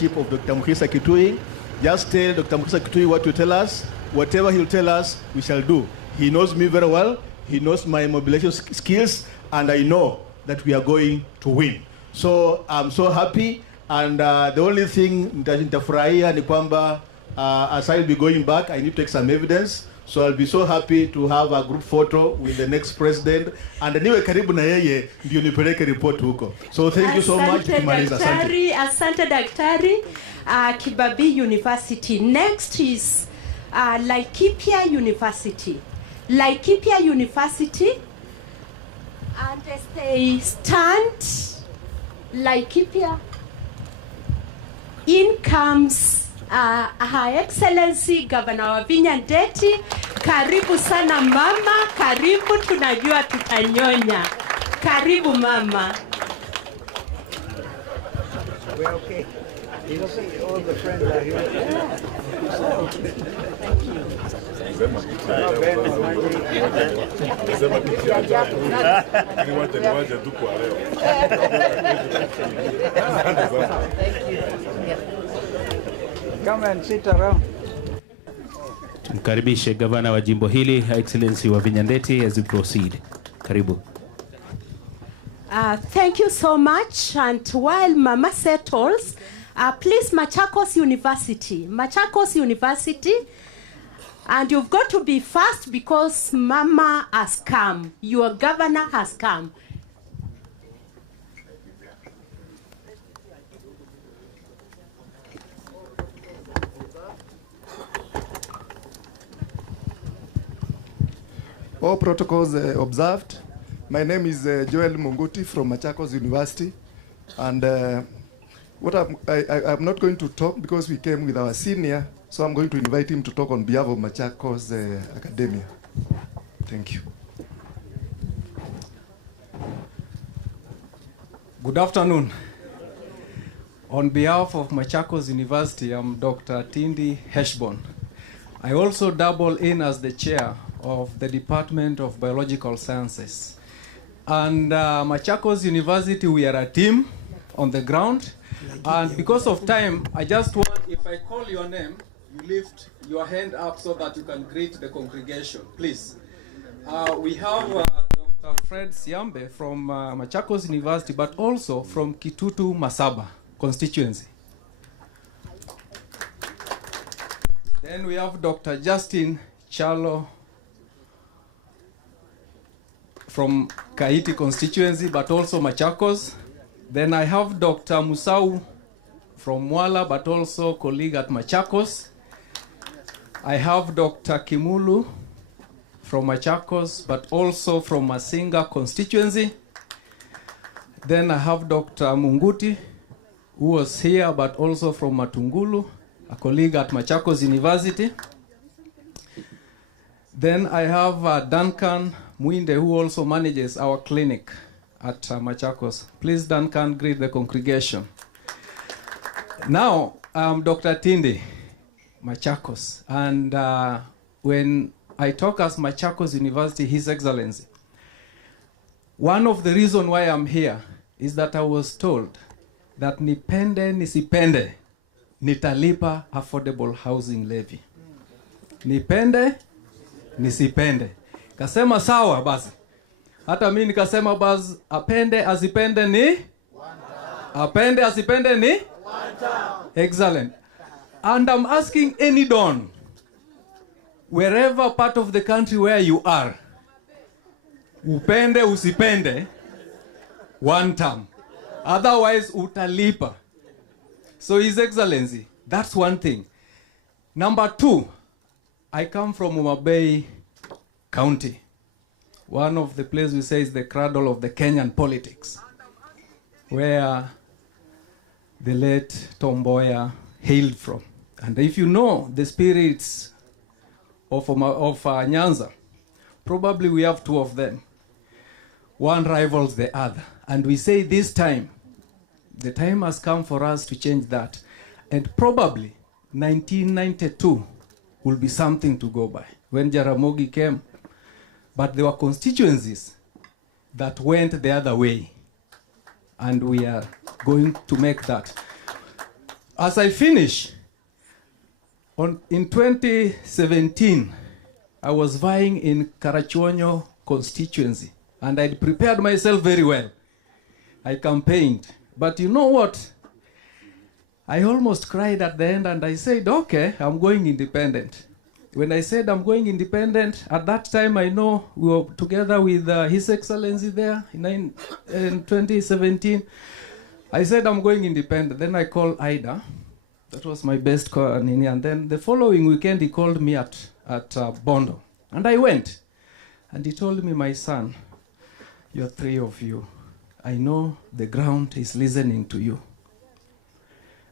leadership of Dr. Mkhisa Kitui. Just tell Dr. Mkhisa Kitui what to tell us. Whatever he'll tell us, we shall do. He knows me very well. He knows my mobilization skills, and I know that we are going to win. So I'm so happy, and the only thing nitafurahia ni kwamba as I'll be going back, I need to take some evidence. So I'll be so happy to have a group photo with the next president, and niwe karibu na yeye ndio nipeleke report huko. So thank you so much. Asante Daktari. Kibabii University. Next is Laikipia University. Laikipia University, and they stand Laikipia. In comes Her Excellency Governor Wavinya Ndeti. Karibu sana mama, karibu, tunajua tutanyonya. Karibu mama. We're okay. All the friends are here. Thank you. Come and sit around. Tumkaribishe gavana wa jimbo hili, Her Excellency Wavinya Ndeti, as we proceed. Karibu. Thank you so much. And while Mama settles, please, Machakos University. Machakos University. And you've got to be fast because Mama has come. Your governor has come. All protocols observed. My name is Joel Munguti from Machakos University, and I'm not going to talk because we came with our senior, so I'm going to invite him to talk on behalf of Machakos Academia. Thank you. Good afternoon. On behalf of Machakos University, I'm Dr. Tindi Heshbon. I also double in as the chair of the Department of Biological Sciences. And Machakos University, we are a team on the ground. And because of time, I just want, if I call your name, you lift your hand up so that you can greet the congregation, please. We have Dr. Fred Siambe from Machakos University, but also from Kitutu Masaba constituency. Then we have Dr. Justin Chalo from Kaiti constituency, but also Machakos. Then I have Dr. Musau from Mwala, but also colleague at Machakos. I have Dr. Kimulu from Machakos, but also from Masinga constituency. Then I have Dr. Munguti, who was here, but also from Matungulu, a colleague at Machakos University. Then I have Duncan Muinde, who also manages our clinic at Machakos. Please, Duncan, greet the congregation. Now, Dr. Tindi, Machakos. And when I talk as Machakos University, His Excellency, one of the reasons why I'm here is that I was told that nipende nisipende, nitalipa affordable housing levy. Nipende nisipende. Kasema sawa basi. Hata mimi nikasema basi, apende asipende ni apende asipende ni excellent. And I'm asking any don, wherever part of the country where you are, upende usipende, one term. Otherwise utalipa. So His Excellency, that's one thing. Number two, I come from Umabei County. One of the places we say is the cradle of the Kenyan politics, where the late Tom Mboya hailed from. And if you know the spirits of Nyanza, probably we have two of them. One rivals the other. And we say this time, the time has come for us to change that. And probably 1992 will be something to go by. When Jaramogi came, but there were constituencies that went the other way. And we are going to make that. as I finish, in 2017, I was vying in Karachuonyo constituency, and I'd prepared myself very well. I campaigned. But you know what? I almost cried at the end, and I said, okay, I'm going independent. When I said I'm going independent, at that time I know we were together with His Excellency there in 2017. I said I'm going independent. Then I called Ida. That was my best call. And then the following weekend he called me at Bondo. And I went. And he told me, my son, you're three of you. I know the ground is listening to you.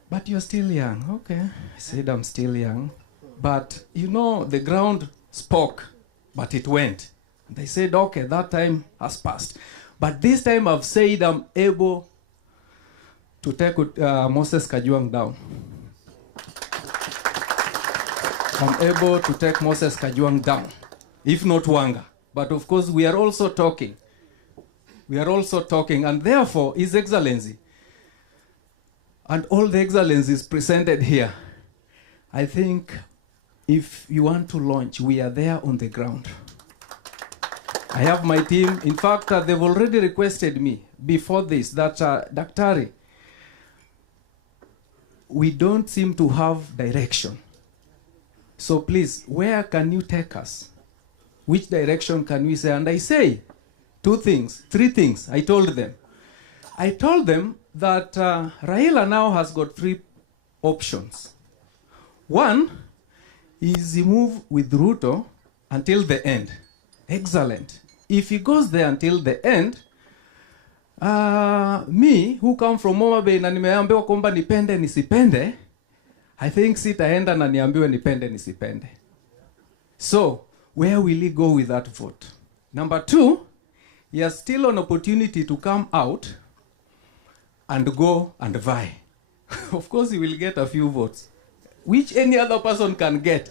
But you're still young. Okay. I said I'm still young. But, you know, the ground spoke, but it went. They said, okay, that time has passed. But this time I've said I'm able to take Moses Kajwang down. I'm able to take Moses Kajwang down, if not Wanga. But of course, we are also talking. We are also talking, and therefore, His Excellency, and all the excellencies presented here, I think if you want to launch, we are there on the ground. I have my team. In fact, they've already requested me before this that, Daktari, we don't seem to have direction. So please, where can you take us? Which direction can we say? And I say three things. I told them that Raila now has got three options. One is he move with Ruto until the end. Excellent. If he goes there until the end, me who come from Homa Bay na nimeambiwa kwamba nipende nisipende, I think sitaenda na niambiwe nipende nisipende. So, where will he go with that vote? Number two, he has still an opportunity to come out and go and vie. Of course, he will get a few votes, which any other person can get.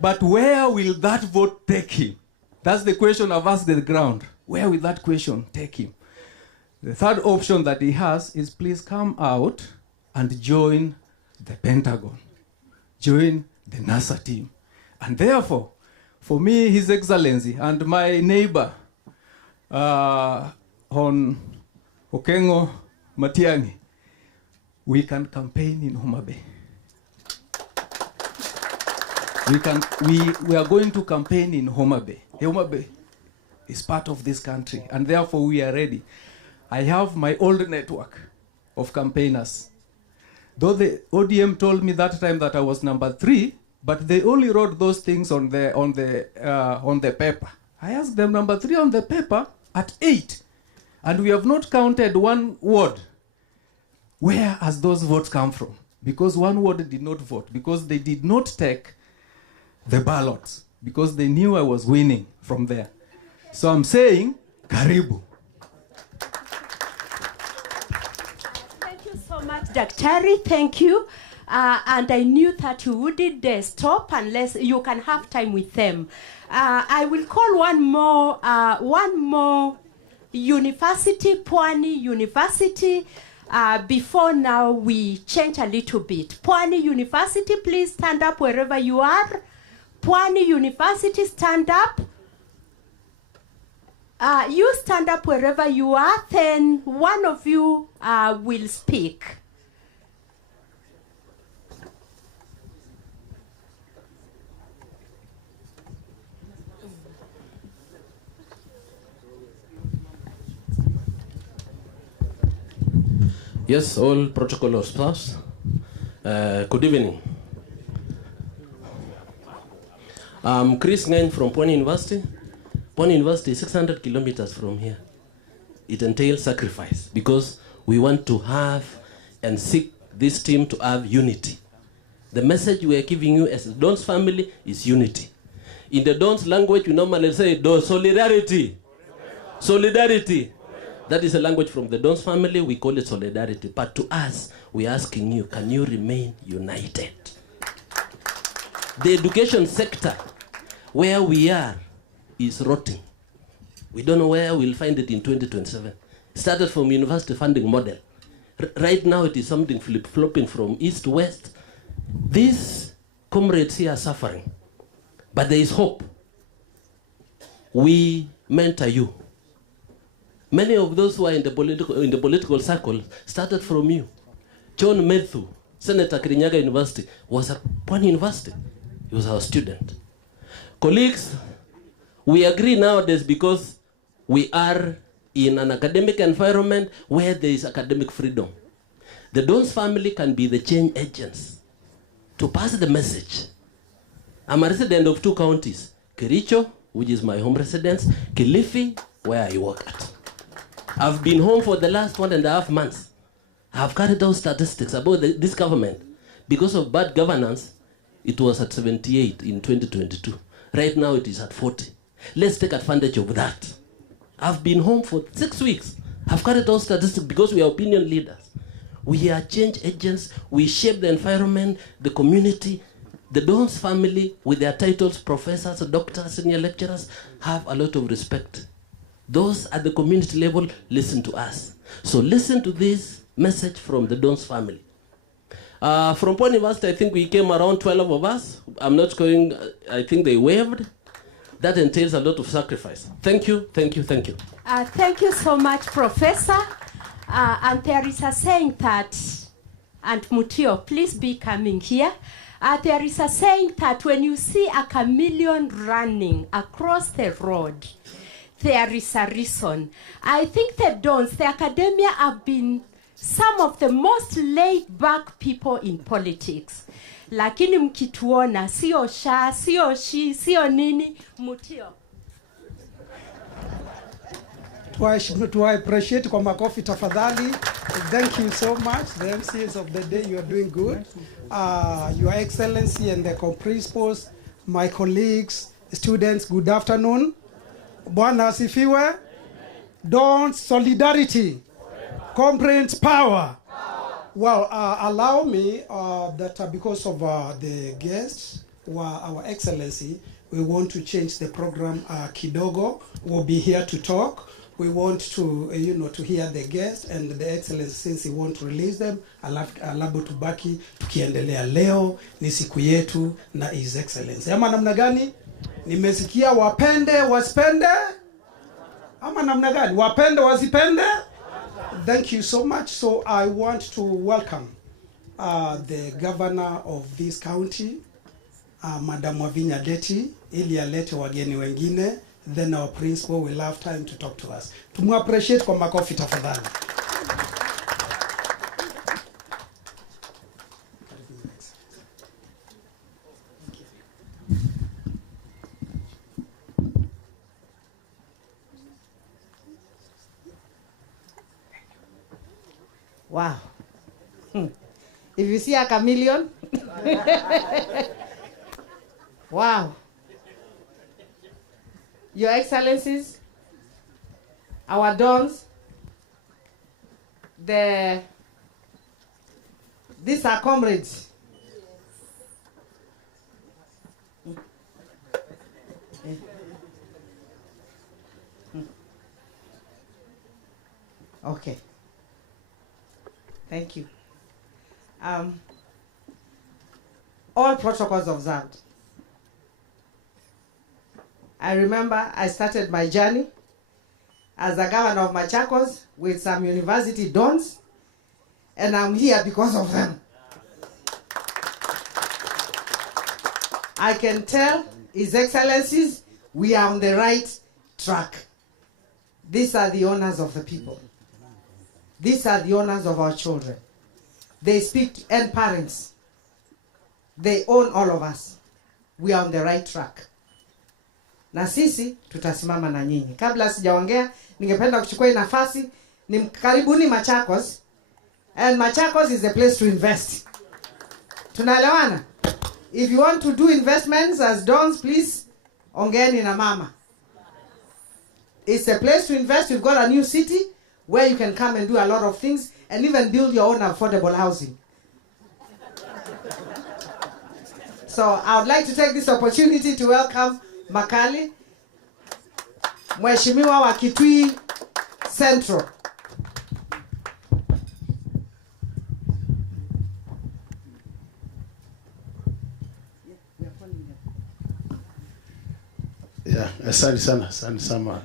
But where will that vote take him? That's the question I've asked the ground. Where will that question take him? The third option that he has is please come out and join the Pentagon. Join the NASA team. And therefore, for me, His Excellency and my neighbor on Okengo Matiang'i, we can campaign in Homa Bay. We are going to campaign in Homa Bay. Homa Bay is part of this country, and therefore we are ready. I have my old network of campaigners. Though the ODM told me that time that I was number 3, but they only wrote those things on the paper. I asked them number 3 on the paper at 8, and we have not counted one ward. Where has those votes come from? Because one ward did not vote, because they did not take the ballots, because they knew I was winning from there. So I'm saying, karibu. Thank you so much, Daktari. Thank you. And I knew that you wouldn't stop unless you can have time with them. I will call one more university, Pwani University. Before now, we change a little bit. Pwani University, please stand up wherever you are. Pwani University, stand up. You stand up wherever you are, then one of you will speak. Yes, all protocol of staffs. Good evening. I'm Chris Ngain from Pwani University. Pwani University is 600 kilometers from here. It entails sacrifice because we want to have and seek this team to have unity. The message we are giving you as the Dons family is unity. In the Dons language, we normally say solidarity. Solidarity. That is a language from the Dons family. We call it solidarity. But to us, we're asking you, can you remain united? The education sector, where we are, is rotting. We don't know where we'll find it in 2027. Started from university funding model. Right now it is something flip-flopping from east to west. These comrades here are suffering, but there is hope. We mentor you. Many of those who are in the political circle started from you. John Methu, Senator Kirinyaga University, was at Pwani University. He was our student. Colleagues, we agree nowadays because we are in an academic environment where there is academic freedom. The Dons family can be the change agents to pass the message. I'm a resident of 2 counties, Kericho, which is my home residence, Kilifi, where I work at. I've been home for the last 1.5 months. I've carried out statistics about this government. Because of bad governance, it was at 78 in 2022. Right now it is at 40. Let's take advantage of that. I've been home for 6 weeks. I've carried out statistics because we are opinion leaders. We are change agents. We shape the environment, the community. The Dons family, with their titles, professors, doctors, senior lecturers, have a lot of respect. Those at the community level listen to us. So listen to this message from the Dons family. From Pwani University, I think we came around 12 of us. I'm not going, I think they waived. That entails a lot of sacrifice. Thank you, thank you, thank you. Thank you so much, Professor. And there is a saying that, and Mutio, please be coming here. There is a saying that when you see a chameleon running across the road, there is a reason. I think the Dons, the academia, have been some of the most laid-back people in politics. Lakini mkituona, sio sha, sio shi, sio nini, Mutio. To appreciate kwa makofi tafadhali. Thank you so much. The MCs of the day, you are doing good. Your Excellency and the co-principals, my colleagues, students, good afternoon. Bwana asifiwe. Dons solidarity. Comrades power. Well, allow me that because of the guests, our Excellency, we want to change the program kidogo. We'll be here to talk. We want to, to hear the guests and the Excellency, since he won't release them, alabu tubaki, tukiendelea leo, ni siku yetu na His Excellency. Ama namna gani? Nimesikia wapende, wasipende? Ama namna gani? Wapende, wasipende? Thank you so much. So I want to welcome the governor of this county, Madam Wavinya Deti, ili alete wageni wengine. Then our principal will have time to talk to us. Tumu appreciate kwa makofi tafadhali. Wow. If you see a chameleon, wow. Your Excellencies, our Dons, these are comrades. Okay. Thank you. All protocols observed. I remember I started my journey as the governor of Machakos with some university Dons, and I'm here because of them. I can tell His Excellencies we are on the right track. These are the owners of the people. These are the owners of our children. They speak, and parents. They own all of us. We are on the right track. Na sisi tutasimama na nyinyi. Kabla sijaongea, ningependa kuchukua nafasi karibuni Machakos. And Machakos is the place to invest. Tunaelewana? If you want to do investments as Dons, please ongeeni na mama. It's a place to invest. We've got a new city where you can come and do a lot of things and even build your own affordable housing. So I would like to take this opportunity to welcome Makali, Mheshimiwa wa Kitui Central. Yeah, asante sana,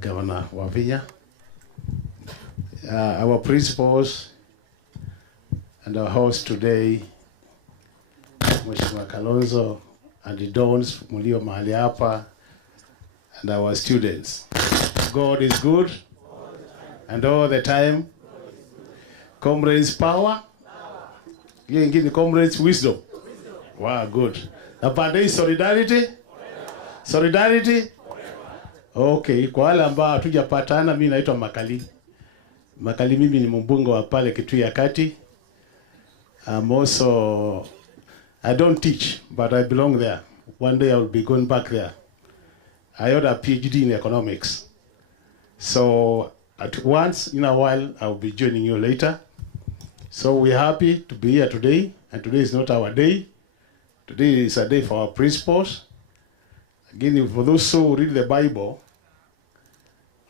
Governor Wavinya. Our principals and our host today, Mheshimiwa Kalonzo and the Dons mulio mahali hapa, and our students. God is good and all the time. Comrades power. Hiyo ingine comrades wisdom. Wow, good. Na pande solidarity. Solidarity. Okay, kwa wale ambao hatujapatana, mimi naitwa Makali. Makali, mimi ni mbunge wa pale Kitui ya Kati. I'm also, I don't teach, but I belong there. One day I will be going back there. I got a PhD in economics. So at once in a while I will be joining you later. So we're happy to be here today, and today is not our day. Today is a day for our principals. Again, for those who read the Bible,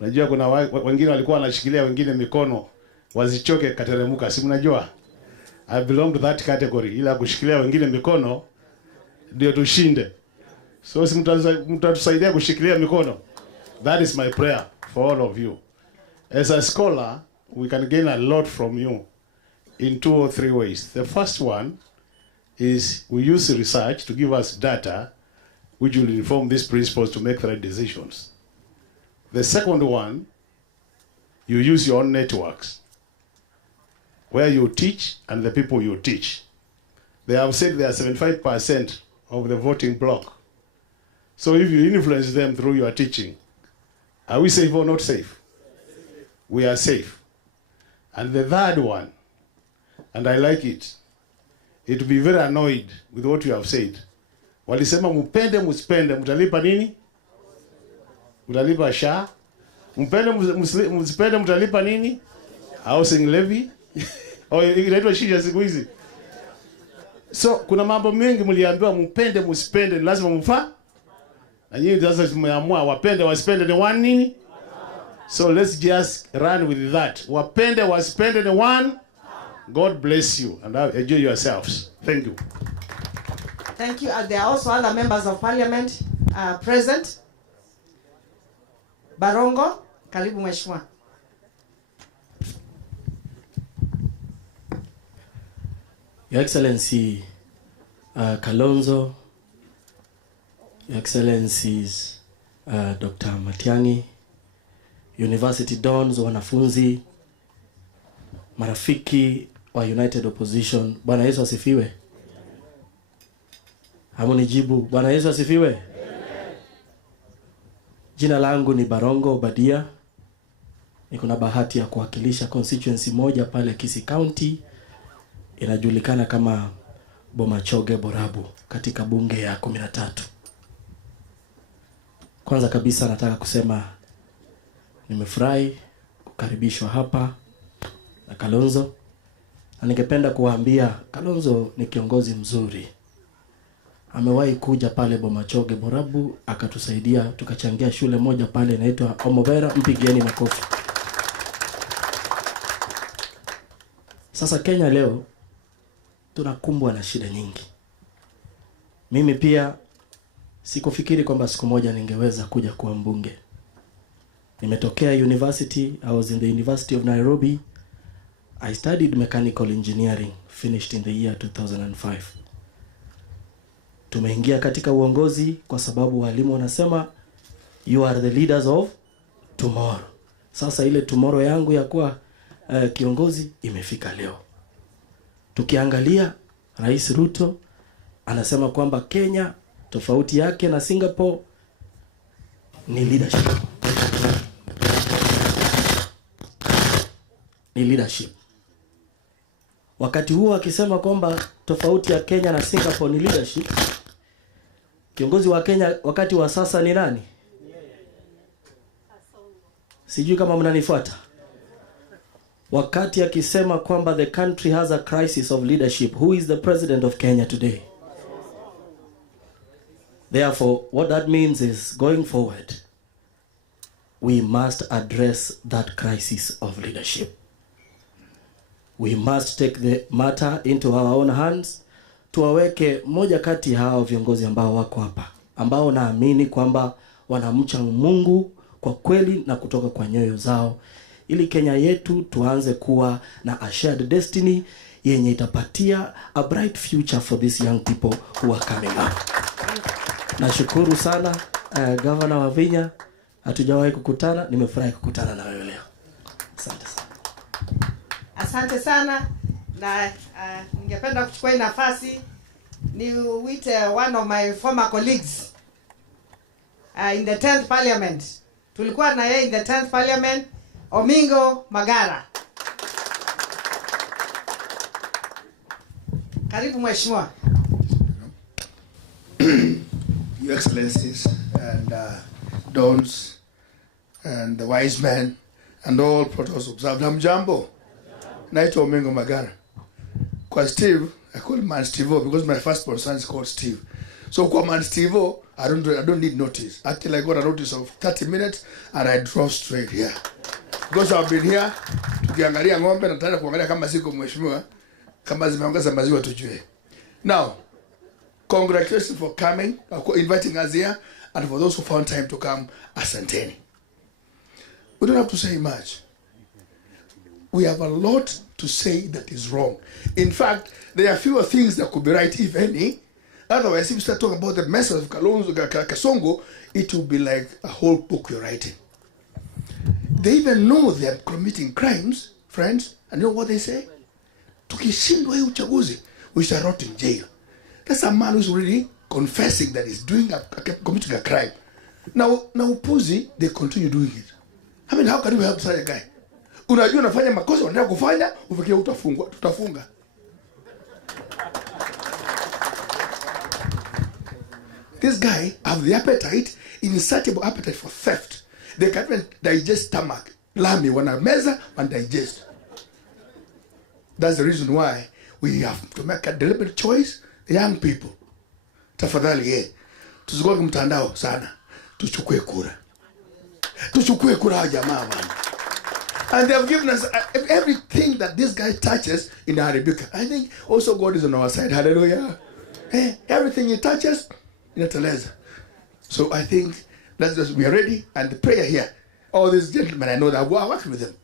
unajua kuna wengine walikuwa wanashikilia wengine mikono wazichoke kateremuka, si mnajua? I belong to that category, ila kushikilia wengine mikono ndio tushinde. So si mtatusaidia kushikilia mikono. That is my prayer for all of you. As a scholar, we can gain a lot from you in 2 or 3 ways. The first one is we use research to give us data which will inform these principles to make the right decisions. The second one, you use your own networks where you teach and the people you teach. They have said they are 75% of the voting bloc. So if you influence them through your teaching, are we safe or not safe? We are safe. And the third one, and I like it, it will be very annoyed with what you have said. Walisema mpende musipende, mtalipa nini? Mtalipa SHA. Mpende musipende, mtalipa nini? Housing levy. Inaitwa shisha siku hizi. So kuna mambo mengi mliambiwa mpende musipende, lazima mfa. Na nyinyi sasa tumeamua wapende wasipende ni one nini? So let's just run with that. Wapende wasipende ni one. God bless you and enjoy yourselves. Thank you. Thank you. There are also other members of parliament present. Barongo, karibu mheshimiwa. Your Excellency Kalonzo, Your Excellencies Dr. Matiang'i, University Dons, wanafunzi, marafiki wa United Opposition, Bwana Yesu asifiwe. Hamunijibu. Bwana Yesu asifiwe. Amen. Jina langu ni Barongo Obadia. Niko na bahati ya kuwakilisha constituency moja pale Kisii County, inajulikana kama Bomachoge Borabu katika bunge ya 13. Kwanza kabisa nataka kusema nimefurahi kukaribishwa hapa na Kalonzo. Na ningependa kuwaambia Kalonzo ni kiongozi mzuri. Amewahi kuja pale Bomachoge Borabu akatusaidia, tukachangia shule moja pale inaitwa Omobera, mpigieni makofi. Sasa Kenya leo tunakumbwa na shida nyingi. Mimi pia sikufikiri kwamba siku moja ningeweza kuja kuwa mbunge. Nimetokea university, I was in the University of Nairobi. I studied mechanical engineering, finished in the year 2005. Tumeingia katika uongozi kwa sababu walimu wanasema you are the leaders of tomorrow. Sasa ile tomorrow yangu ya kuwa kiongozi imefika leo. Tukiangalia Rais Ruto anasema kwamba Kenya tofauti yake na Singapore ni leadership. Ni leadership. Wakati huo akisema kwamba tofauti ya Kenya na Singapore ni leadership, kiongozi wa Kenya wakati wa sasa ni nani? Sijui kama mnanifuata. Wakati akisema kwamba the country has a crisis of leadership, who is the president of Kenya today? Therefore, what that means is going forward, we must address that crisis of leadership. We must take the matter into our own hands. Tuwaweke moja kati hao viongozi ambao wako hapa, ambao naamini kwamba wanamcha Mungu kwa kweli na kutoka kwa nyoyo zao, ili Kenya yetu tuanze kuwa na a shared destiny yenye itapatia a bright future for these young people who are coming up. Nashukuru sana Governor wa Vinya, hatujawahi kukutana, nimefurahi kukutana na wewe leo. Asante sana. Asante sana, na ningependa kuchukua nafasi ni uite one of my former colleagues in the 10th parliament. Tulikuwa na yeye in the 10th parliament, Omingo Magara. Karibu mheshimiwa. Your Excellencies and dons and the wise men and all protocols observed. Hamjambo. Naitwa Omingo Magara. Kwa Steve, I call him Man Steve because my first son is called Steve. So kwa Man Steve, I don't need notice. Actually, I got a notice of 30 minutes and I drove straight here. Because I've been here, tukiangalia ng'ombe na tena kuangalia kama siko mheshimiwa, kama zimeongeza maziwa tujue. Now, congratulations for coming, for inviting us here, and for those who found time to come, asanteni. We don't have to say much. We have a lot to say that is wrong. In fact, there are fewer things that could be right, if any. Otherwise, if you start talking about the mess of Kasongo, it will be like a whole book you're writing. They even know they're committing crimes, friends, and you know what they say? Tukishindwa hii uchaguzi, we shall rot in jail. That's a man who's already confessing that he's committing a crime. Now upuzi, they continue doing it. I mean, how can you help such a guy? Unajua unafanya makosa, unataka kufanya, ufikiria utafungwa, tutafunga. This guy have the appetite, insatiable appetite for theft. They can't even digest stomach. Lami, wanameza, and digest. That's the reason why we have to make a deliberate choice. Young people, tafadhali tusigoge mtandao sana, tuchukue kura. Tuchukue kura jamaa bwana. And they have given us everything that this guy touches in Arabic. I think also God is on our side. Hallelujah. Everything he touches, inateleza. So I think we are ready, and the prayer here. All these gentlemen, I know that I work with them.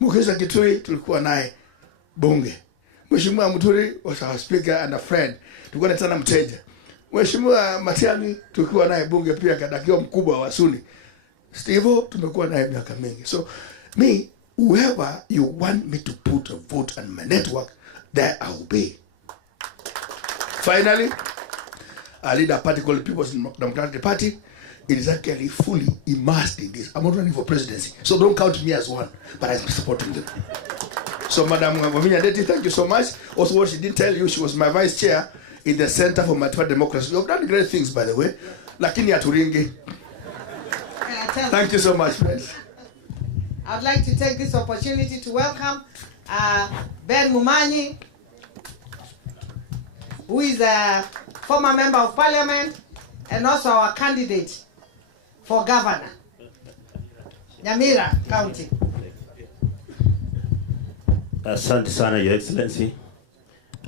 Mukisa Kitui tulikuwa naye bunge. Mheshimiwa Muturi was our speaker and a friend. Tulikuwa na tena mteja. Mheshimiwa Matiang'i tulikuwa naye bunge pia, kadakiwa mkubwa wa Suni. Steve tumekuwa naye miaka mingi. So me, whoever you want me to put a vote on my network, there I will be. Finally, I lead a party called the People's Democratic Party. It is actually fully immersed in this. I'm not running for presidency, so don't count me as one, but I'm supporting them. So Madam Vinyandeti, thank you so much. Also, what she didn't tell you, she was my vice chair in the Center for Mature Democracy. You have done great things, by the way. Lakini aturingi. Thank you so much, friends. I'd like to take this opportunity to welcome Ben Mumanyi, who is a former member of parliament and also our candidate for governor, Nyamira County. Asante sana, Your Excellency.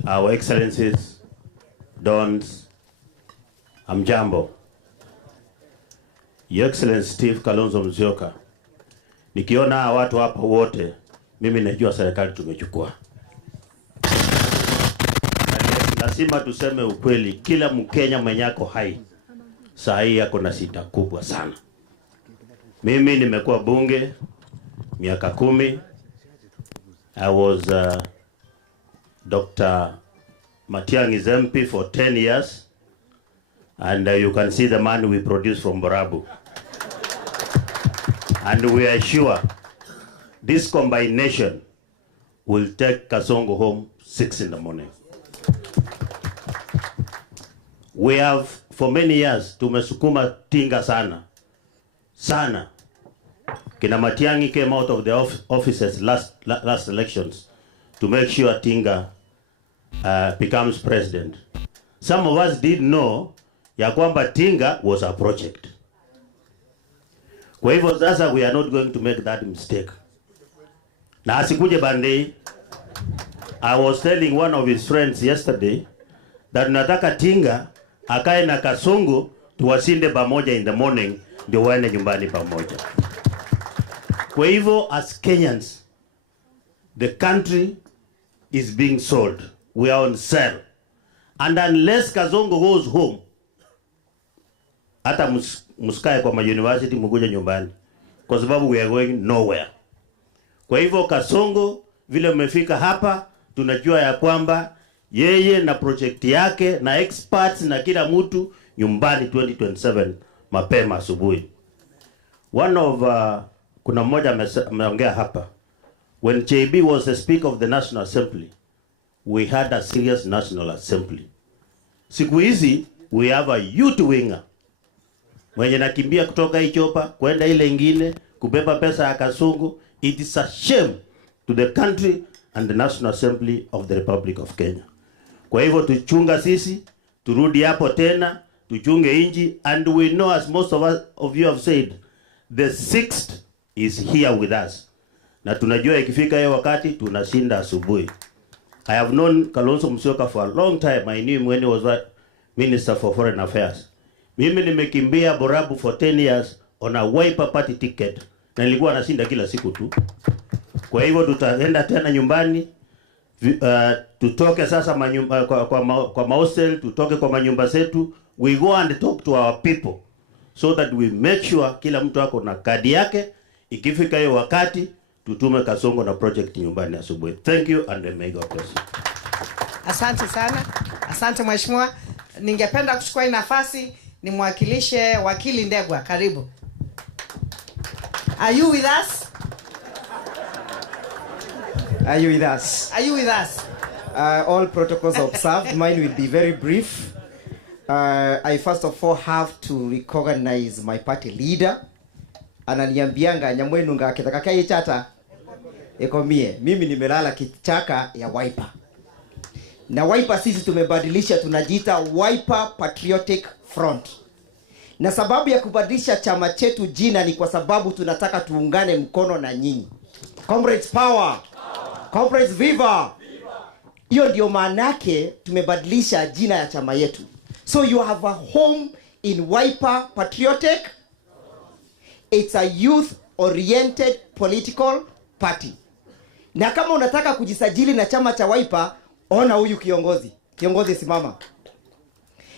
Our Excellencies, Dons, Amjambo. Your Excellency Steve Kalonzo Musyoka. Nikiona watu hapa wote, mimi najua serikali tumechukua. Lazima tuseme ukweli, kila Mkenya mwenye ako hai saa hii yako na shida kubwa sana. Mimi nimekuwa bunge miaka 10. I was Dr. Matiang'i's MP for 10 years, and you can see the man we produce from Borabu. And we are sure this combination will take Kasongo home 6 in the morning. We have, for many years, tumesukuma Tinga sana. Kina Matiang'i came out of the offices last elections to make sure Tinga becomes president. Some of us didn't know ya kwamba Tinga was a project. Kwa hivyo sasa, we are not going to make that mistake. Na asikuje Bandei. I was telling one of his friends yesterday that nataka Tinga akae na Kasongo tuwasinde pamoja in the morning ndio waende nyumbani pamoja. Kwa hivyo, as Kenyans, the country is being sold. We are on sale. And unless Kasongo goes home, hata musikae kwa university mkuja nyumbani, kwa sababu we are going nowhere. Kwa hivyo Kasongo, vile umefika hapa, tunajua ya kwamba yeye na project yake na experts na kila mtu nyumbani 2027 mapema asubuhi. One of kuna mmoja ameongea hapa, when JB was the Speaker of the National Assembly, we had a serious National Assembly. Siku hizi we have a youth winger mwenye nakimbia kutoka Ichopa kwenda ile ingine kubeba pesa ya Kasongo. It is a shame to the country and the National Assembly of the Republic of Kenya. Kwa hivyo tuchunga sisi, turudi hapo tena, tuchunge inji, and we know, as most of you have said, the 6th is here with us. Na tunajua ikifika hiyo wakati tunashinda asubuhi. I have known Kalonzo Musyoka for a long time. I knew him when he was Minister for Foreign Affairs. Mimi nimekimbia Borabu for 10 years on a Wiper party ticket. Na nilikuwa nashinda kila siku tu. Kwa hivyo tutaenda tena nyumbani. Tutoke sasa kwa mahostel, tutoke kwa manyumba zetu. We go and talk to our people so that we make sure kila mtu ako na kadi yake. Ikifika hiyo wakati tutume Kasongo na project nyumbani asubuhi. Thank you and may God bless you. Asante sana. Asante mheshimiwa. Ningependa kuchukua nafasi nimwakilishe wakili Ndegwa. Karibu. Are you with us? Are you with us? Are you with us? All protocols observed. Mine will be very brief. I first of all have to recognize my party leader. Ananiambianga nyamwenu ngakitaka kai chata ekomie. Mimi nimelala kichaka ya Wiper. Na Wiper sisi tumebadilisha, tunajiita Wiper Patriotic Front. Na sababu ya kubadilisha chama chetu jina ni kwa sababu tunataka tuungane mkono na nyinyi. Comrades power. Comrades viva. Hiyo ndio maana yake tumebadilisha jina ya chama yetu. So you have a home in Wiper Patriotic. It's a youth oriented political party. Na kama unataka kujisajili na chama cha Wiper, ona huyu kiongozi. Kiongozi simama.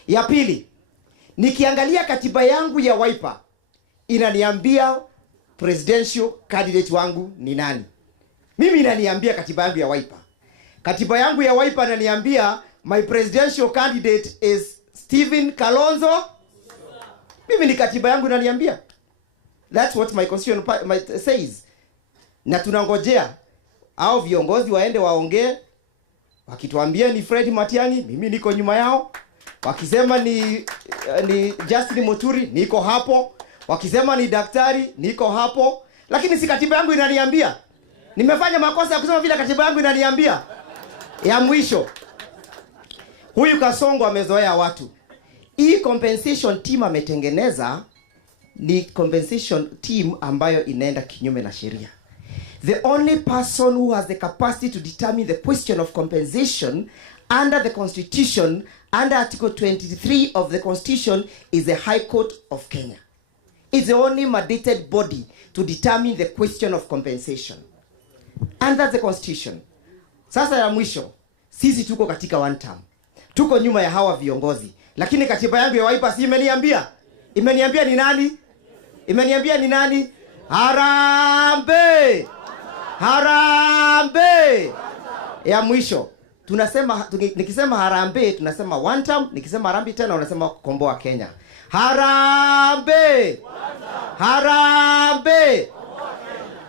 Ya pili, nikiangalia katiba yangu ya Wiper inaniambia presidential candidate wangu ni nani. Mimi inaniambia katiba yangu ya Wiper. Katiba yangu ya Wiper inaniambia my presidential candidate is Stephen Kalonzo. Mimi ni katiba yangu inaniambia. That's what my constitution says. Na tunangojea au viongozi waende waongee. Wakituambia ni Fred Matiang'i, mimi niko nyuma yao. Wakisema ni Justin Muturi, niko hapo. Wakisema ni daktari, niko hapo. Lakini si katiba yangu inaniambia. Nimefanya makosa ya kusema vile katiba yangu inaniambia. Ya mwisho, huyu Kasongo amezoea watu. Hii compensation team ametengeneza ni compensation team ambayo inaenda kinyume na sheria. The only person who has the capacity to determine the question of compensation under the Constitution, under Article 23 of the Constitution, is the High Court of Kenya. It's the only mandated body to determine the question of compensation under the Constitution. Sasa ya mwisho, sisi tuko katika one term. Tuko nyuma ya hawa viongozi. Lakini katiba yangu ya Wiper si imeniambia? Imeniambia ni nani? Imeniambia ni nani? Harambe! Harambe! Ya mwisho, tunasema nikisema harambe tunasema one term, nikisema harambe tena unasema kukomboa Kenya. Harambe! Harambe!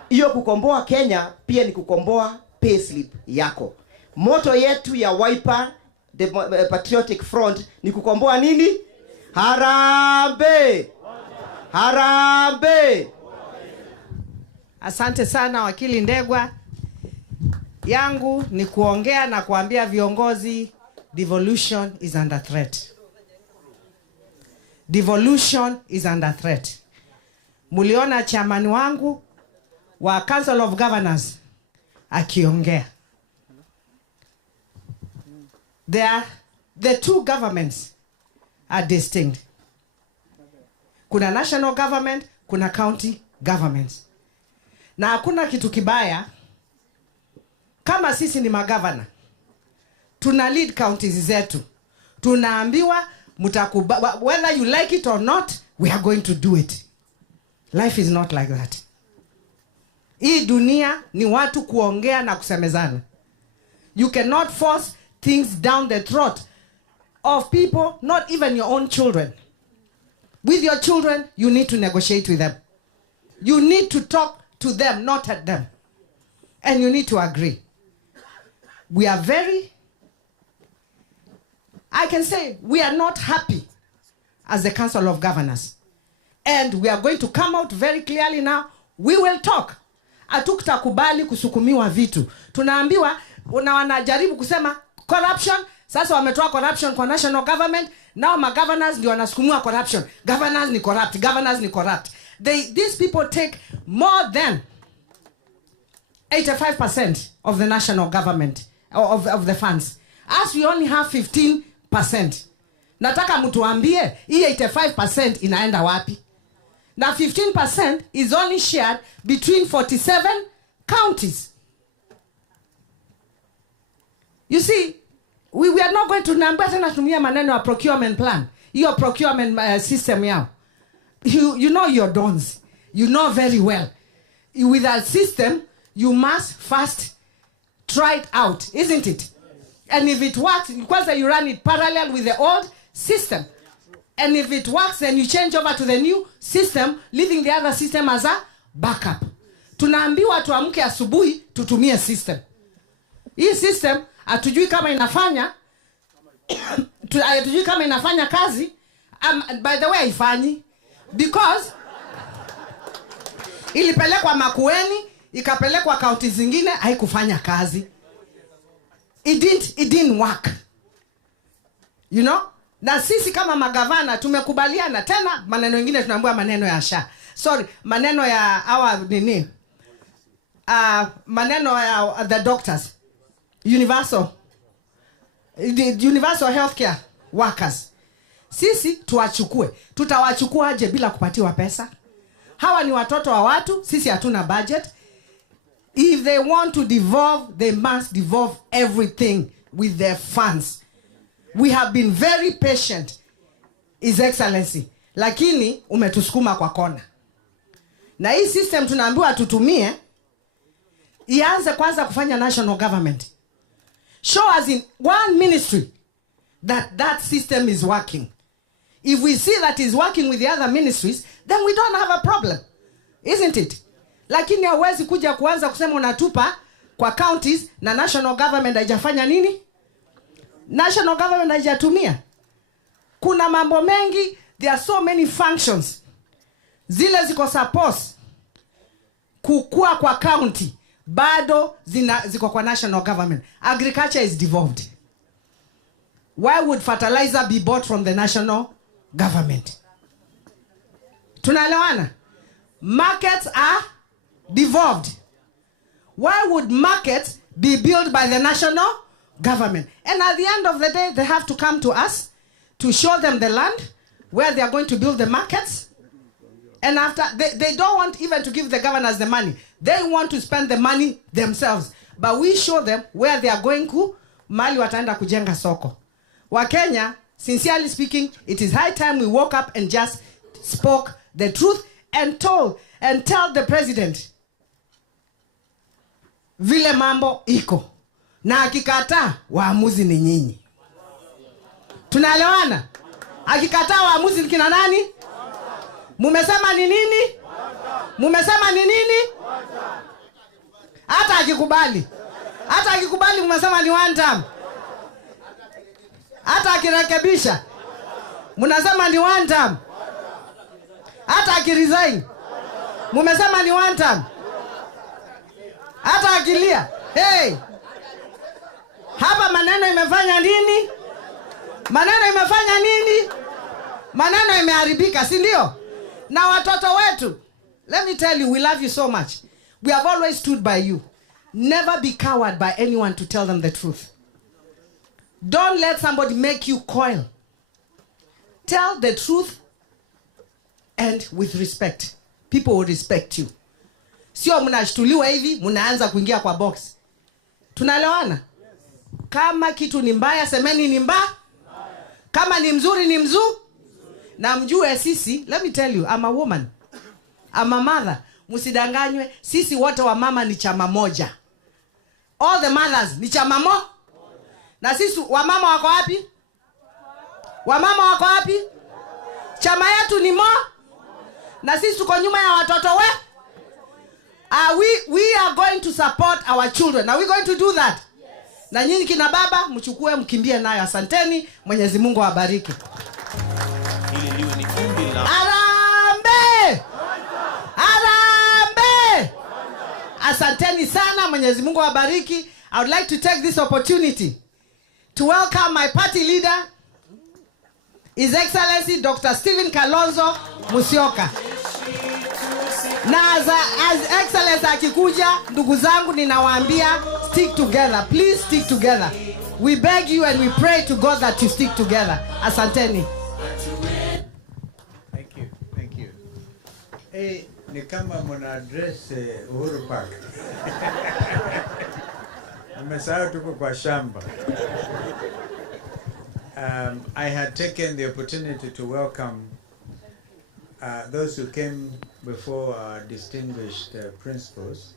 Hiyo kukomboa Kenya pia ni kukomboa payslip yako. Moto yetu ya Wiper the Patriotic Front ni kukomboa nini? Harambe! Harambe! Asante sana wakili Ndegwa. Yangu ni kuongea na kuambia viongozi devolution is under threat. Devolution is under threat. Muliona chairman wangu wa Council of Governors akiongea. The two governments are distinct. kuna national government, kuna county governments. Na hakuna kitu kibaya kama sisi ni magavana, tuna lead counties zetu, tunaambiwa whether you like it or not, we are going to do it. Life is not like that. Hii dunia ni watu kuongea na kusemezana. You cannot force things down the throat of people, not even your own children. With your children, you need to negotiate with them. You need to talk to them, not at them. And you need to agree. We are I can say we are not happy as the Council of Governors. And we are going to come out very clearly now. We will talk. Hatukutakubali kusukumiwa vitu. Tunaambiwa wanajaribu kusema corruption. Sasa wametoa corruption kwa national government. Now my governors ndio wanasukumiwa corruption. Governors ni corrupt. Governors ni corrupt. These people take more than 85% of the national government, of the funds. As we only have 15%. Nataka mtuambie hii 85% inaenda wapi? Now 15% is only shared between 47 counties. You see, we are not going to nambia tena tumia maneno ya procurement plan. Your procurement system yao. You know your dons. You know very well. With that system, you must first try it out, isn't it? And if it works, because you run it parallel with the old system. And if it works, then you change over to the new system, leaving the other system as a backup. Tunaambiwa tuamke asubuhi tutumie system. Hii system hatujui kama inafanya hatujui kama inafanya kazi. By the way, haifanyi because ilipelekwa Makueni, ikapelekwa kaunti zingine, haikufanya kazi. It didn't work. You know? Na sisi kama magavana tumekubaliana tena maneno mengine tunaambiwa maneno ya SHA. Sorry, maneno ya maneno ya the doctors. Universal healthcare workers. Sisi tuwachukue. Tutawachukua aje bila kupatiwa pesa? Hawa ni watoto wa watu, sisi hatuna budget. If they want to devolve, they must devolve everything with their funds. We have been very patient, His Excellency. Lakini umetusukuma kwa kona. Na hii system tunaambiwa tutumie, ianze kwanza kufanya national government. Show us in one ministry that system is working. If we see that is working with the other ministries, then we don't have a problem. Isn't it? Lakini hauwezi kuja kuanza kusema unatupa kwa counties na national government haijafanya nini? National government haijatumia. Kuna mambo mengi, there are so many functions. Zile ziko suppose kukua kwa county, bado ziko kwa national government. Agriculture is devolved. Why would fertilizer be bought from the national government? Tunaelewana? Markets are devolved. Why would markets be built by the national government? And at the end of the day, they have to come to us to show them the land where they are going to build the markets. And after, they don't want even to give the governors the money. They want to spend the money themselves. But we show them where they are going to, mali wataenda kujenga soko. Wakenya, sincerely speaking, it is high time we woke up and just spoke the truth and tell the president vile mambo iko. Na akikataa, waamuzi ni nyinyi. Tunaelewana? Akikataa waamuzi ni kina nani? Mumesema ni nini? Mumesema ni nini? Hata akikubali. Hata akikubali mumesema ni one term. Hata akirekebisha mnasema ni one term. Hata akiresign mumesema ni one term. Hata akilia, hey, hapa maneno imefanya nini? Maneno imefanya nini? Maneno imeharibika, si ndio? Na watoto wetu, let me tell you, we love you so much. We have always stood by you. Never be cowed by anyone to tell them the truth. Don't let somebody make you coil. Tell the truth and with respect. People will respect you. Sio mnashtuliwa hivi, mnaanza kuingia kwa box. Tunaelewana? Kama kitu ni mbaya, semeni ni mbaya. Kama ni mzuri, ni mzuri. Na mjue sisi, let me tell you, I'm a woman. I'm a mother. Msidanganywe, sisi wote wa mama ni chama moja. All the mothers ni chama moja. Na sisi wa mama wako wapi? Wa mama wako wapi? Chama yetu ni moja. Na sisi tuko nyuma ya watoto we. We are going to support our children. Are we going to do that? Yes. Na nyinyi kina baba mchukue mkimbie nayo. Asanteni, Mwenyezi Mungu awabariki. Hili liwe ni kundi la Arambe! Arambe! Asanteni sana, Mwenyezi Mungu awabariki. I would like to take this opportunity to welcome my party leader, His Excellency Dr. Stephen Kalonzo Musyoka. Na as Excellency akikuja, ndugu zangu ninawaambia, stick together. Please stick together. We beg you and we pray to God that you stick together. Asanteni. Thank you. Thank you. Hey, ni kama mna address Uhuru Park. Nimesahau tuko kwa shamba. I had taken the opportunity to welcome those who came before our distinguished principals.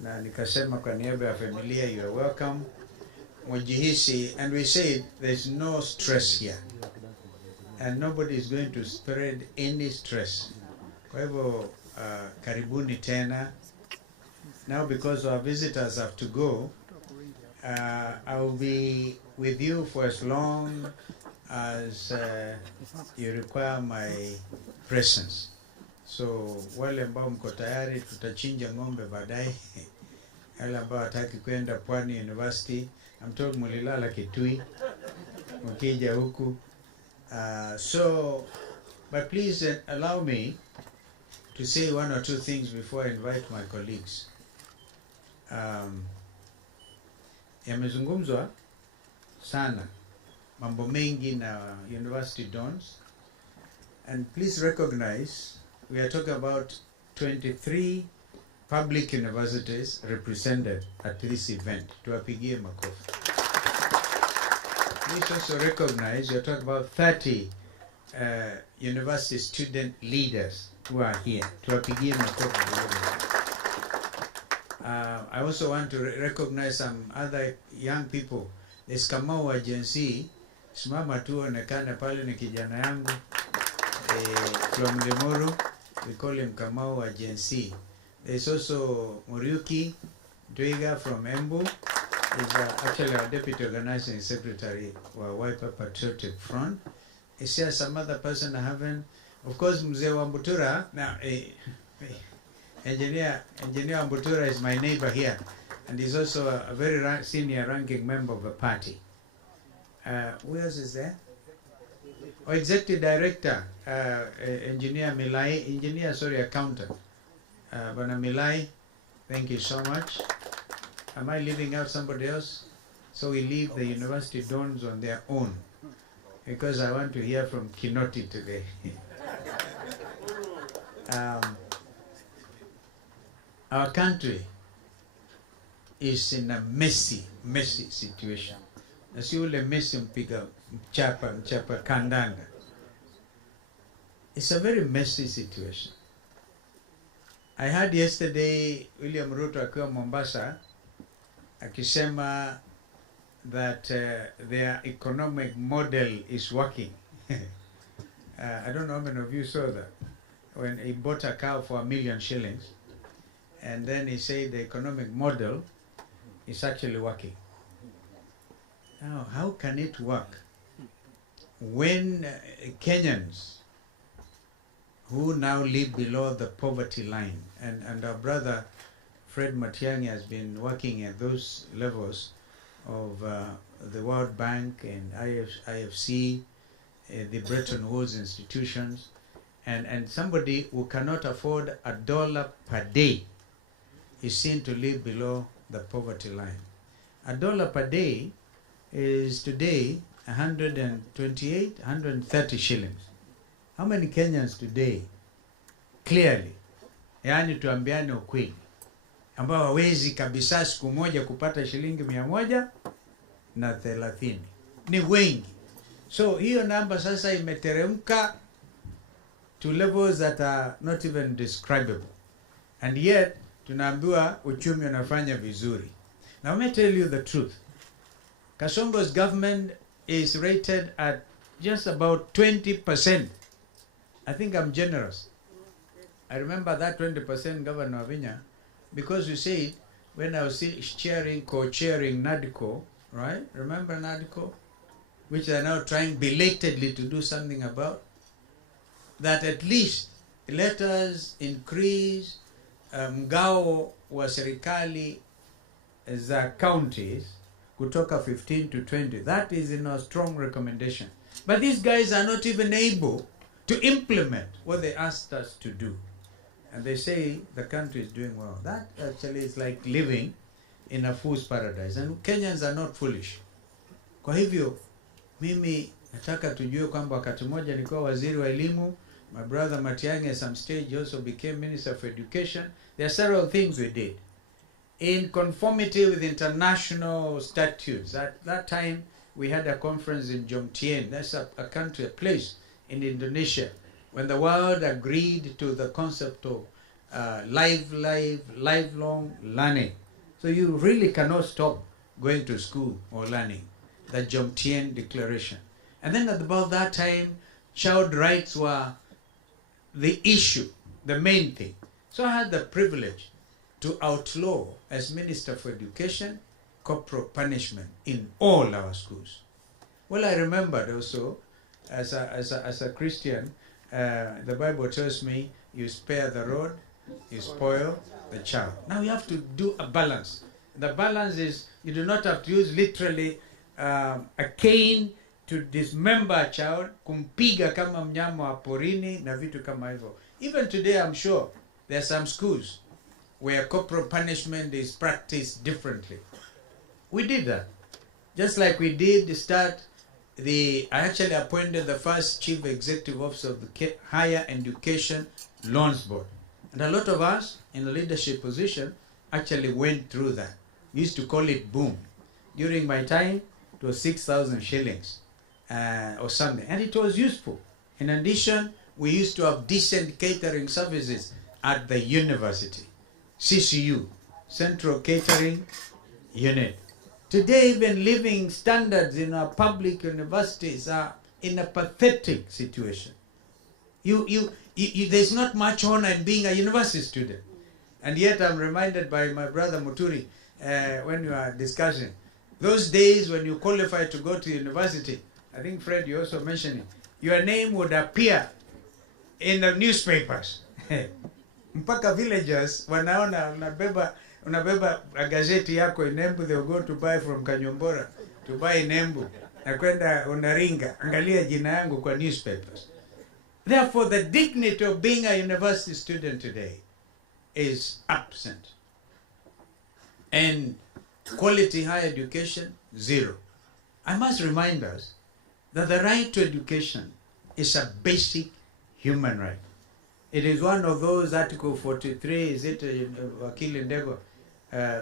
Na nikasema kwa niaba ya familia, you are welcome. Mujihisi, and we said there's no stress here. And nobody is going to spread any stress. Kwa hivyo, karibuni tena. Now because our visitors have to go, I will be with you for as long as you require my presence. So wale ambao mko tayari tutachinja ng'ombe baadaye. Wale ambao hataki kwenda Pwani University, I'm told mulilala Kitui mkija huku. But please allow me to say one or two things before I invite my colleagues. Yamezungumzwa sana mambo mengi na university dons, and please recognize we are talking about 23 public universities represented at this event. Tuwapigie makofi. Please also recognize you're talking about 30 university student leaders who are here. Tuwapigie makofi. I also want to recognize some other young people. There's Kamau wa Gen Z. Simama tu onekana pale ni kijana yangu. From Limuru. We call him Kamau wa Gen Z. There's also Muriuki Dwiga from Embu. He's actually our deputy organizing secretary for Wiper Patriotic Front. Is there some other person I haven't? Of course, Mzee Wambutura. Now, Engineer Wambutura is my neighbor here, and he's also a very senior ranking member of the party. Who else is there? Oh, Executive Director, Engineer Milai, Accountant. Bana Milai, thank you so much. Am I leaving out somebody else? So we leave the university dons on their own, because I want to hear from Kinoti today. Our country is in a messy situation. As you will messy mpiga mchapa kandanga. It's a very messy situation. I heard yesterday William Ruto akiwa Mombasa akisema that their economic model is working. I don't know how many of you saw that. When he bought a cow for 1 million shillings, and then he said the economic model is actually working. Now, how can it work when Kenyans who now live below the poverty line, and our brother Fred Matiang'i has been working at those levels of the World Bank and IFC, the Bretton Woods institutions, and somebody who cannot afford $1 per day is seen to live below the poverty line. $1 per day is today 128, 130 shillings. How many Kenyans today, clearly, yani tuambiane ukweli, ambao hawezi kabisa siku moja kupata shilingi 130? Ni wengi. So hiyo namba sasa imeteremka to levels that are not even describable. And yet, tunaambiwa uchumi unafanya vizuri. Now let me tell you the truth. Kasongo's government is rated at just about 20%. I think I'm generous. I remember that 20%, Governor Vinya, because you said when I was co-chairing NADCO, right? Remember NADCO? Which they are now trying belatedly to do something about. That at least let us increase mgao wa serikali za counties kutoka 15 to 20. That is in our strong recommendation. But these guys are not even able to implement what they asked us to do. And they say the country is doing well. That actually is like living in a fool's paradise. And Kenyans are not foolish. Kwa hivyo, mimi nataka tujue kwamba wakati mmoja nilikuwa waziri wa elimu. My brother Matiang'i at some stage also became Minister for Education. There are several things we did in conformity with international statutes. At that time, we had a conference in Jomtien. That's a country, a place in Indonesia, when the world agreed to the concept of lifelong learning. So you really cannot stop going to school or learning. The Jomtien Declaration. And then at about that time, child rights were the issue, the main thing. So I had the privilege to outlaw, as Minister for Education, corporal punishment in all our schools. Well, I remembered also, as a Christian, the Bible tells me, you spare the rod, you spoil the child. Now you have to do a balance. The balance is, you do not have to use literally a cane to dismember a child, kumpiga kama mnyama wa porini na vitu kama hivyo. Even today, I'm sure, there are some schools where corporal punishment is practiced differently. We did that. Just like we did start I actually appointed the first chief executive officer of the Higher Education Loans Board. And a lot of us in the leadership position actually went through that. We used to call it boom. During my time, it was 6,000 shillings or something. And it was useful. In addition, we used to have decent catering services at the university. CCU, Central Catering Unit. Today, even living standards in our public universities are in a pathetic situation. There's not much honor in being a university student. And yet I'm reminded by my brother Muturi, when we were discussing, those days when you qualified to go to university, I think Fred, you also mentioned it, your name would appear in the newspapers. Mpaka villagers, wanaona, unabeba a gazeti yako in Embu, they'll go to buy from Kanyombora, to buy in Embu, na kwenda unaringa, angalia jina yangu kwa newspapers. Therefore, the dignity of being a university student today is absent. And quality higher education, zero. I must remind us that the right to education is a basic human right. It is one of those, Article 43, is it, Wakili Ndego,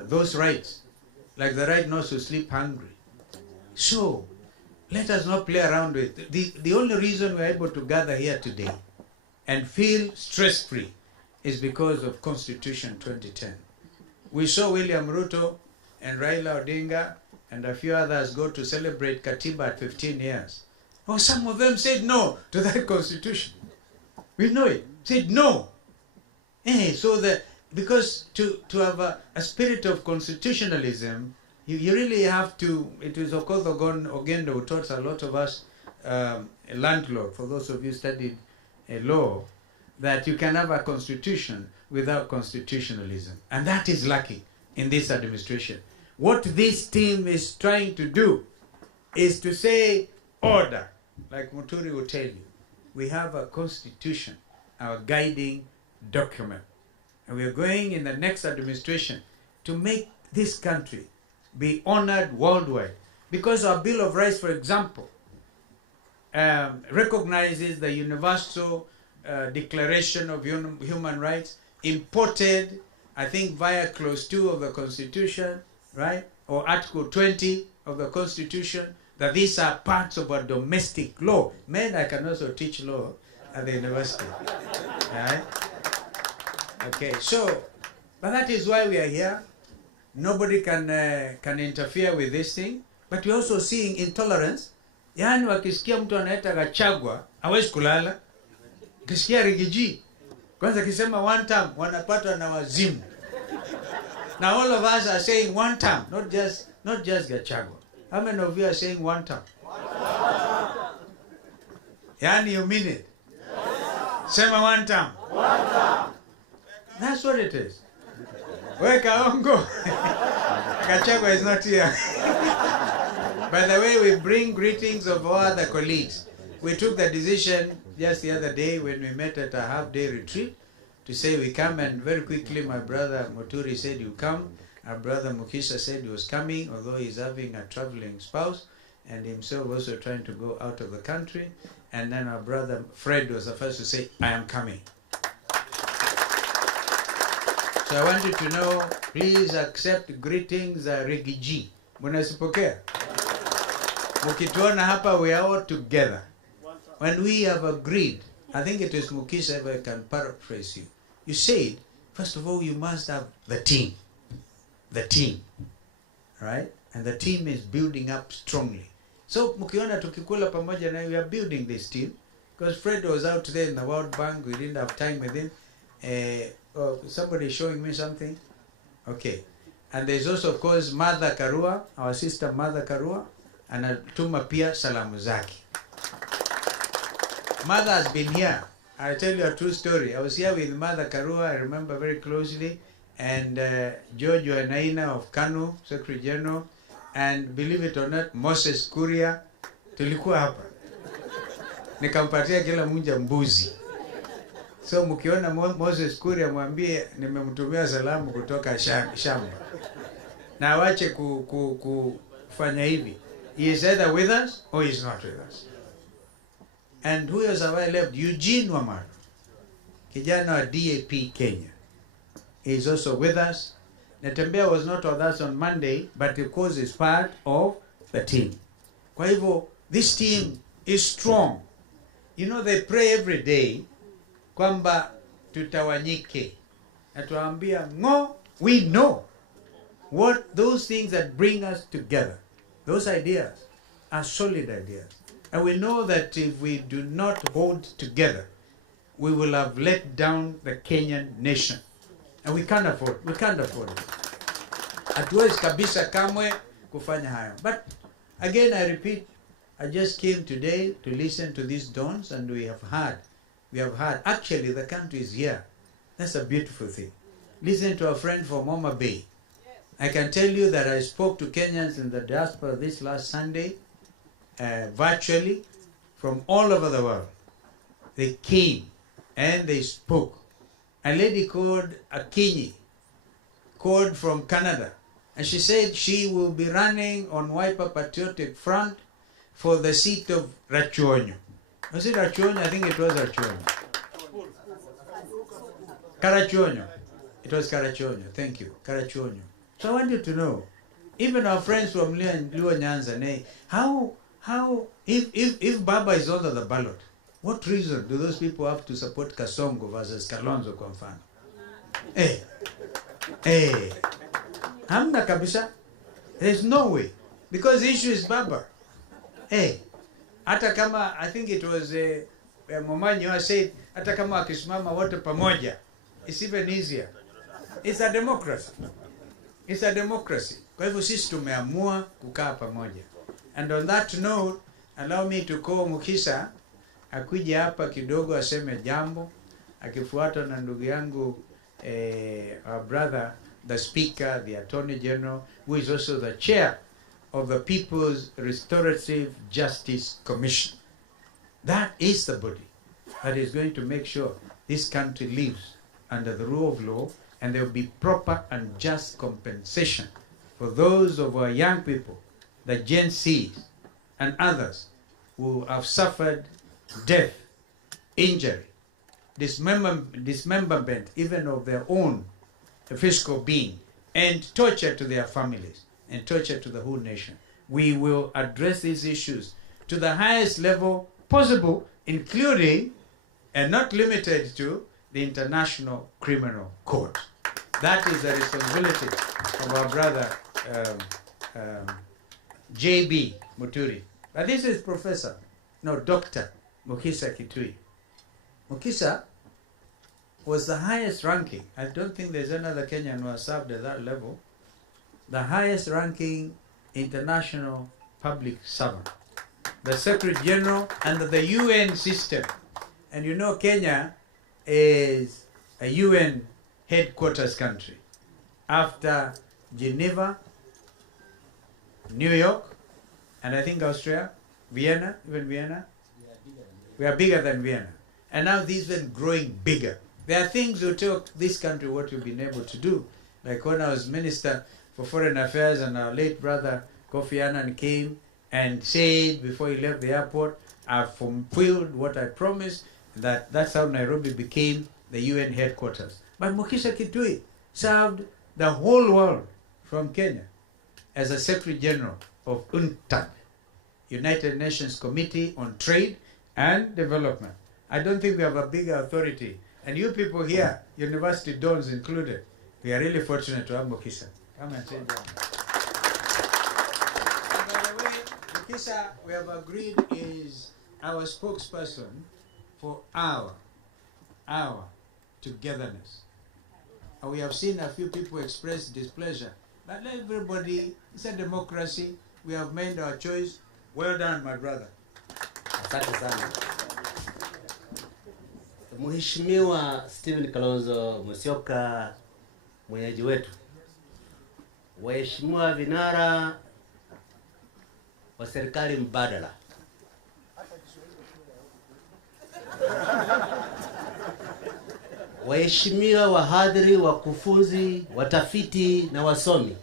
those rights, like the right not to sleep hungry. So, let us not play around with it. The only reason we're able to gather here today and feel stress-free is because of Constitution 2010. We saw William Ruto and Raila Odinga and a few others go to celebrate Katiba at 15 years. Well, some of them said no to that constitution. We know it. Said no. So because to have a spirit of constitutionalism, you really have to, it was Okoth Ogendo who taught a lot of us, a landlord, for those of you who studied law, that you can have a constitution without constitutionalism. And that is lacking in this administration. What this team is trying to do is to say order, like Muturi will tell you. We have a constitution, our guiding document. And we are going in the next administration to make this country be honored worldwide. Because our Bill of Rights, for example, recognizes the Universal Declaration of Human Rights, imported, I think, via Clause 2 of the Constitution, right? Or Article 20 of the Constitution, that these are parts of a domestic law. Men, I can also teach law at the university, right? Okay, so, but that is why we are here. Nobody can interfere with this thing, but we're also seeing intolerance. Yani wakisikia mtu anaita Gachagua, hawezi kulala. Kisikia Rigiji, kwanza kisema one term, wanapatwa na wazimu. Now all of us are saying one term, not just Gachagua. How many of you are saying one term? Yani you mean it? Sema one term. That's what it is. Weka ongo. Gachagua is not here. By the way, we bring greetings of all other colleagues. We took the decision just the other day when we met at a half-day retreat to say we come, and very quickly my brother Muturi said you come. Our brother Mukisha said he was coming, although he's having a traveling spouse and himself also trying to go out of the country. And then our brother Fred was the first to say, I am coming. So I want you to know, please accept greetings, Rigiji. Munasipokea? Mukituona hapa, we are all together. When we have agreed, I think it is Mukisha, if I can paraphrase you. You said, first of all, you must have the team. The team. Right? And the team is building up strongly. So, mukiona tukikula pamoja na, we are building this team. Because Fred was out there in the World Bank, we didn't have time with him. Somebody showing me something? Okay. And there's also, of course, Mother Karua, our sister Mother Karua, and Tuma Pia Salamu zake. Mother has been here. I'll tell you a true story. I was here with Mother Karua, I remember very closely, and George Wainaina of KANU, Secretary General, and believe it or not, Moses Kuria, tulikuwa hapa. Nikampatia kila mmoja mbuzi. So mkiona Moses Kuria, mwambie nimemtumia salamu kutoka shamba. Na awache kufanya hivi. He is either with us or he is not with us. And who else have I left? Eugene Wamara, kijana wa DAP Kenya. He is also with us. Natembea was not with us on Monday, but of course is part of the team. Kwa hivyo, this team is strong. You know, they pray every day kwamba tutawanyike. Na tuambia, no, we know what those things that bring us together. Those ideas are solid ideas. And we know that if we do not hold together, we will have let down the Kenyan nation. And we can't afford it. Hatuwezi kabisa kamwe kufanya hayo. But again, I repeat, I just came today to listen to these dons, and we have heard. Actually, the country is here. That's a beautiful thing. Listen to a friend from Homa Bay. I can tell you that I spoke to Kenyans in the diaspora this last Sunday, virtually, from all over the world. They came and they spoke. A lady called Akinyi called from Canada, and she said she will be running on Wiper Patriotic Front for the seat of Rachuonyo. Was it Rachuonyo? I think it was Rachuonyo. Karachuonyo. It was Karachuonyo. Thank you. Karachuonyo. So I want you to know, even our friends from Luo Nyanza, how if Baba is under the ballot, what reason do those people have to support Kasongo versus Kalonzo kwa mfano? Hamna kabisa. There's no way. Because the issue is Baba. Hata kama, I think it was Momanyo said, hata kama akisimama wote pamoja, it's even easier. It's a democracy. It's a democracy. Kwa hivyo sisi tumeamua kukaa pamoja. And on that note, allow me to call Mukisha akuje hapa kidogo aseme jambo, akifuatwa na ndugu yangu our brother, the Speaker, the Attorney General, who is also the chair of the People's Restorative Justice Commission. That is the body that is going to make sure this country lives under the rule of law, and there will be proper and just compensation for those of our young people, the Gen Zs and others, who have suffered death, injury, dismemberment even of their own physical being, and torture to their families, and torture to the whole nation. We will address these issues to the highest level possible, including and not limited to the International Criminal Court. That is the responsibility of our brother J.B. Muturi. But this is Dr. Mukisa Kitui. Mukisa was the highest ranking. I don't think there's another Kenyan who has served at that level. The highest ranking international public servant. The Secretary General under the UN system. And you know Kenya is a UN headquarters country. After Geneva, New York, and I think Austria, Vienna, even Vienna. We are bigger than Vienna. And now these are growing bigger. There are things that tell this country what we've been able to do. Like when I was Minister for Foreign Affairs and our late brother Kofi Annan came and said before he left the airport, I've fulfilled what I promised. That's how Nairobi became the UN headquarters. But Mukisa Kitui served the whole world from Kenya as a Secretary General of UNCTAD, United Nations Committee on Trade and Development. I don't think we have a bigger authority. And you people here, University Dons included, we are really fortunate to have Mukisa. Come and say that. By the way, Mukisa, we have agreed, is our spokesperson for our togetherness. And we have seen a few people express displeasure. But let everybody, it's a democracy. We have made our choice. Well done, my brother. Asante sana. Mheshimiwa Stephen Kalonzo Musyoka, mwenyeji wetu. Waheshimiwa vinara wa serikali mbadala. Waheshimiwa wahadhiri, wakufunzi, watafiti na wasomi.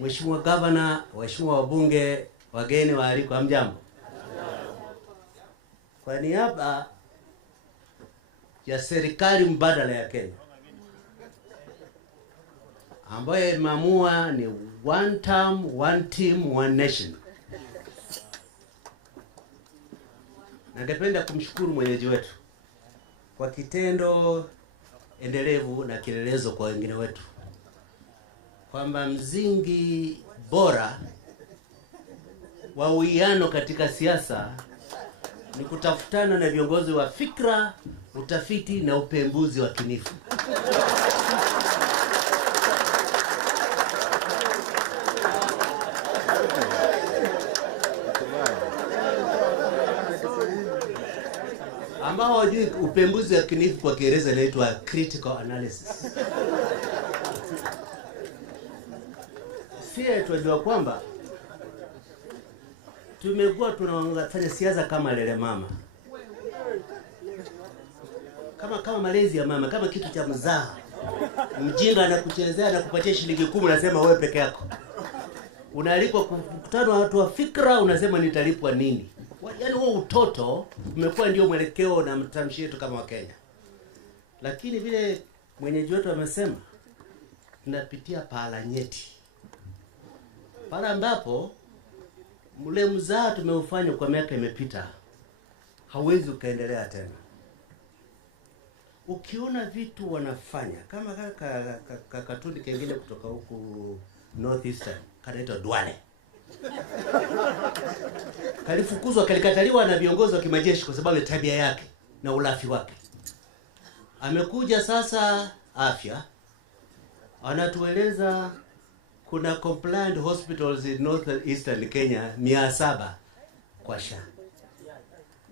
Mheshimiwa Gavana, waheshimiwa wabunge, wageni waalikwa, hamjambo. Kwa niaba ya serikali mbadala ya Kenya ambayo imeamua ni one term, one team, one nation, ningependa kumshukuru mwenyeji wetu kwa kitendo endelevu na kielelezo kwa wengine wetu, kwamba mzingi bora wa uwiano katika siasa ni kutafutana na viongozi wa fikra, utafiti na upembuzi wa kinifu. Ambao wajui upembuzi wa kinifu kwa Kiingereza inaitwa critical analysis. Sisi tunajua kwamba tumekuwa tunafanya siasa kama lele mama. Kama malezi ya mama, kama kitu cha mzaha. Mjinga anakuchezea na kupatia shilingi 10 unasema wewe peke yako. Unaalikwa kukutana na watu wa fikra unasema nitalipwa nini? Yaani huo utoto umekuwa ndio mwelekeo na mtamshi yetu kama Wakenya. Lakini vile mwenyeji wetu amesema tunapitia pahala nyeti. Pale ambapo mle mzaa tumeufanya kwa miaka imepita, hauwezi ukaendelea tena. Ukiona vitu wanafanya kama katuni kengine kutoka huku Northeastern kanaitwa Duale, kalifukuzwa, kalikataliwa na viongozi wa kimajeshi kwa sababu ya tabia yake na ulafi wake. Amekuja sasa afya, anatueleza kuna compliant hospitals in Northeastern Kenya 700 kwa SHA.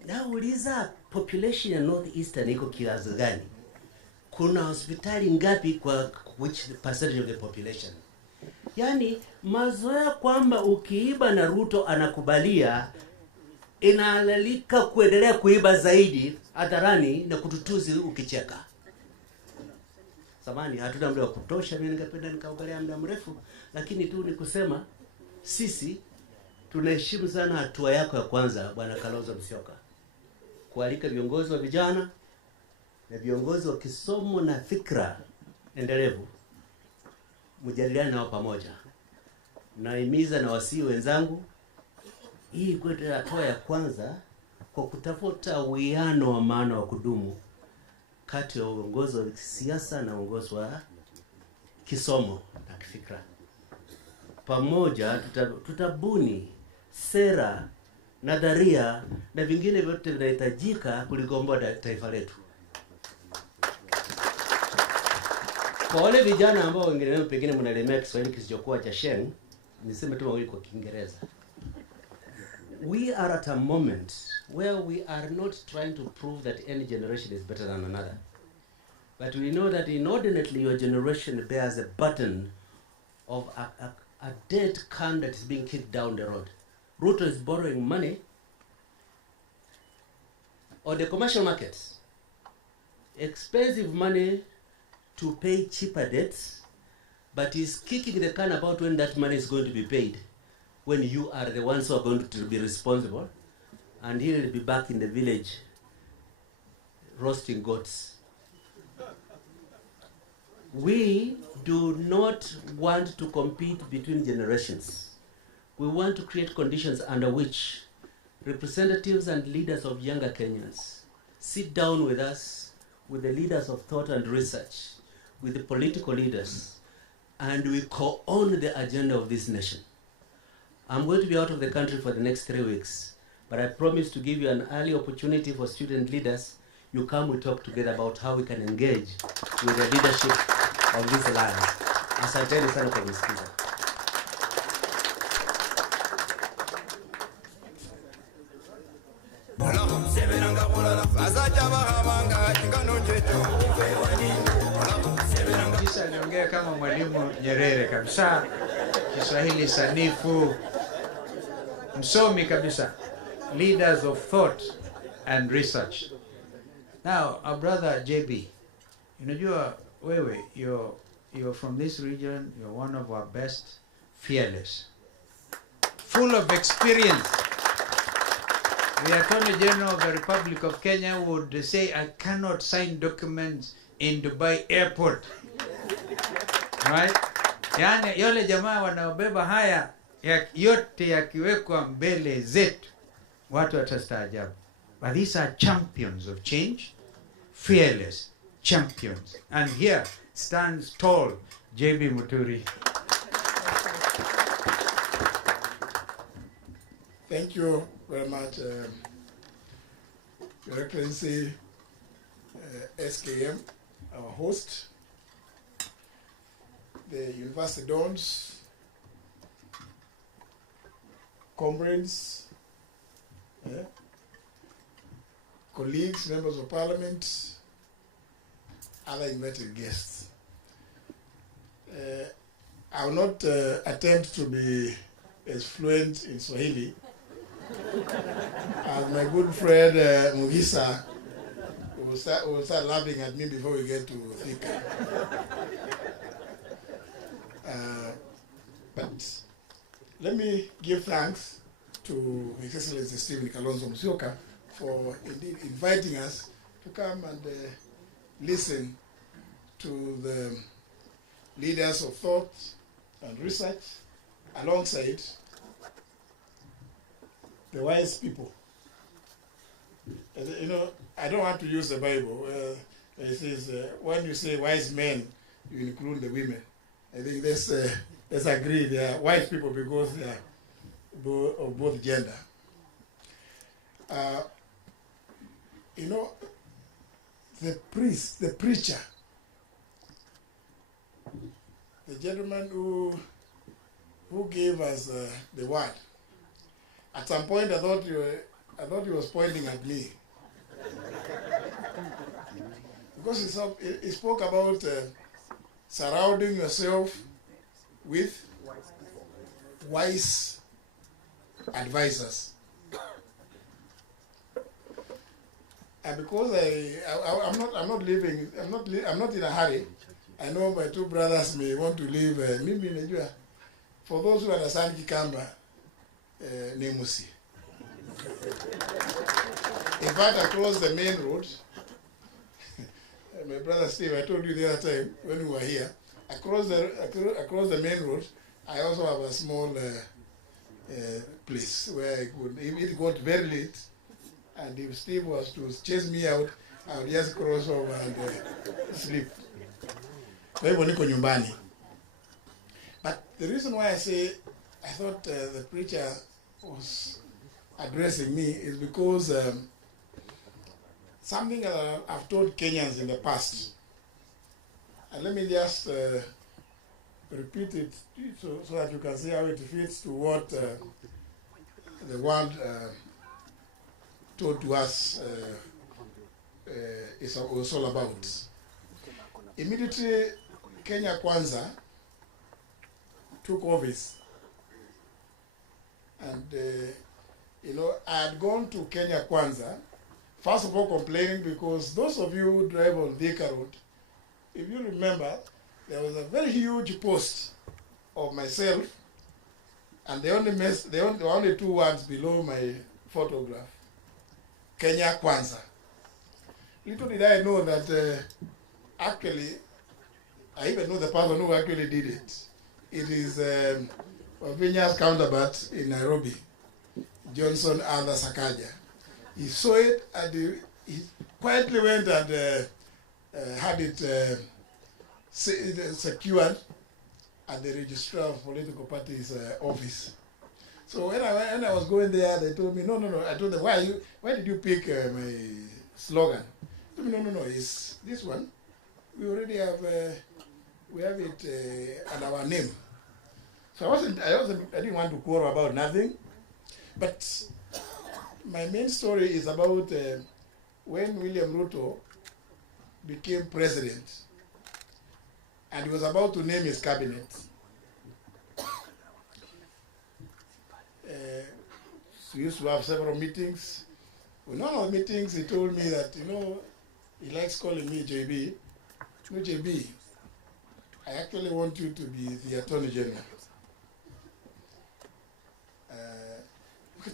Nauliza population ya Northeastern iko kiasi gani? Kuna hospitali ngapi kwa which percentage of the population? Yaani mazoea kwamba ukiiba na Ruto anakubalia, inahalalika kuendelea kuiba zaidi hadharani na kututuzi ukicheka. Samani hatuna muda wa kutosha, mimi ningependa nikaongelea muda mrefu, lakini tu ni kusema sisi tunaheshimu sana hatua yako ya kwanza Bwana Kalonzo Musyoka, kualika viongozi wa vijana na viongozi wa kisomo na fikra endelevu mjadiliane nao pamoja. Naimiza na wasii wenzangu, hii kwetu hatua ya kwanza kwa kutafuta uwiano wa maana wa kudumu kati ya uongozi wa siasa na uongozi wa kisomo na kifikra. Pamoja tutabuni sera, nadharia na vingine vyote vinahitajika kuligomboa taifa letu. Kwa wale vijana ambao wengine pengine mnalemea Kiswahili kisichokuwa cha Sheng, niseme tu mawili kwa Kiingereza. We are at a moment where we are not trying to prove that any generation is better than another. But we know that inordinately your generation bears a burden of a dead can that is being kicked down the road. Ruto is borrowing money on the commercial markets. Expensive money to pay cheaper debts, but he's kicking the can about when that money is going to be paid, when you are the ones who are going to be responsible, and he will be back in the village roasting goats. We do not want to compete between generations. We want to create conditions under which representatives and leaders of younger Kenyans sit down with us, with the leaders of thought and research, with the political leaders, and we co-own the agenda of this nation. I'm going to be out of the country for the next 3 weeks, but I promise to give you an early opportunity for student leaders. You come, we talk together about how we can engage with the leadership of this alliance. Asanteni sana kwa kunisikiza. Kisha niongea kama Mwalimu Nyerere kabisa, Kiswahili sanifu, msomi kabisa, leaders of thought and research. Now, our brother JB, unajua wewe, you're from this region, you're one of our best, fearless, full of experience. The Attorney General of the Republic of Kenya would say, I cannot sign documents in Dubai airport. Right? Yani yole jamaa wanaobeba haya yote yakiwekwa mbele zetu, watu watastaajabu. But these are champions of change, fearless champions. And here stands tall JB Muturi. Thank you very much, Your Excellency, SKM, our host, the University Dons, comrades, colleagues, members of parliament, other invited guests. I will not attempt to be as fluent in Swahili as my good friend Mugisa will start laughing at me before we get to Thika. But let me give thanks to His Excellency Stephen Kalonzo Musyoka for indeed inviting us to come and listen to the leaders of thought and research alongside the wise people. You know, I don't want to use the Bible. It says, when you say wise men, you include the women. I think let's agree they are wise people because they are of both gender. You know, the priest, the preacher, the gentleman who gave us the word. At some point, I thought he was pointing at me because he spoke about surrounding yourself with wise advisors. And because I'm not in a hurry, I know my two brothers may want to leave. Mimi najua. For those who understand Kikamba, Nemusi. In fact, across the main road, my brother Steve, I told you the other time when we were here, across the main road, I also have a small place where I could, if it got very late, and if Steve was to chase me out, I would just cross over and sleep. Kwa hivyo niko nyumbani. But the reason why I say I thought the preacher was addressing me is because something that I've told Kenyans in the past, and let me just repeat it so that you can see how it fits to what the world told to us was all about. Immediately, Kenya Kwanza took office, and you know, I had gone to Kenya Kwanza, first of all complaining because those of you who drive on Thika Road, if you remember, there was a very huge post of myself, and there were only two words below my photograph, Kenya Kwanza. Little did I know that actually, I even know the person who actually did it. It is Wavinya's counterpart in Nairobi, Johnson Arthur Sakaja. He saw it and he quietly went and had it secured at the registrar of political parties' office. So when I was going there, they told me, no. I told them, why did you pick my slogan? They told me, no, it's this one. We already have, we have it at our name. So I didn't want to quarrel about nothing. But my main story is about when William Ruto became president, and he was about to name his cabinet. We used to have several meetings. In one of the meetings, he told me that, you know, he likes calling me JB. No, JB, I actually want you to be the Attorney General.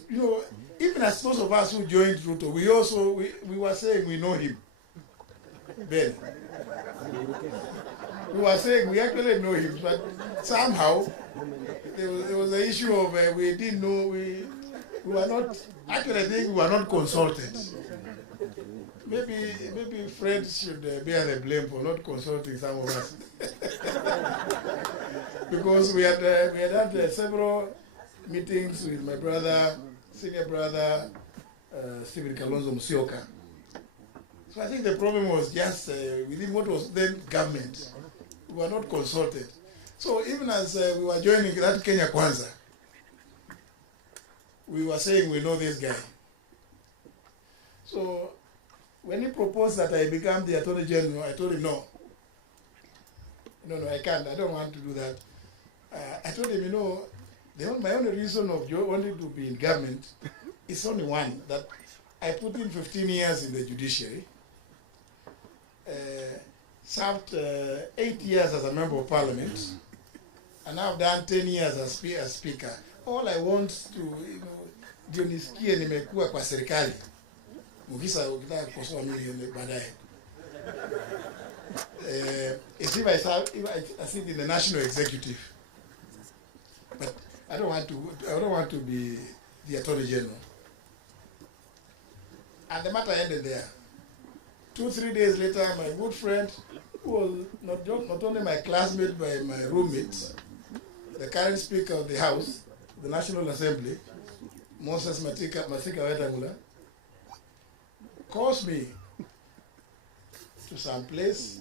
You know, even as those of us who joined Ruto, we were saying we know him. Ben. We were saying we actually know him, but somehow there was an issue of we didn't know, we were not, actually I think we were not consulted. Maybe Fred should bear the blame for not consulting some of us. Because we had had several meetings with my brother, senior brother, Stephen Kalonzo Musyoka. So I think the problem was just within what was then government. We were not consulted. So even as we were joining that Kenya Kwanza, we were saying we know this guy. So when he proposed that I become the Attorney General, I told him no. No, I can't. I don't want to do that. I told him, you know, my only reason of wanting to be in government is only one, that I put in 15 years in the judiciary, served 8 years as a member of parliament, and now I've done 10 years as speaker. All I want to, you know, ndio nisikie nimekuwa kwa serikali. Mukisa ukitaka kukosoa mimi baadaye. If I sit in the national executive, but I don't want to be the Attorney General. And the matter ended there. 2-3 days later, my good friend, who was not only my classmate but my roommate, the current Speaker of the House, the National Assembly, Moses Masika Wetangula, calls me to some place.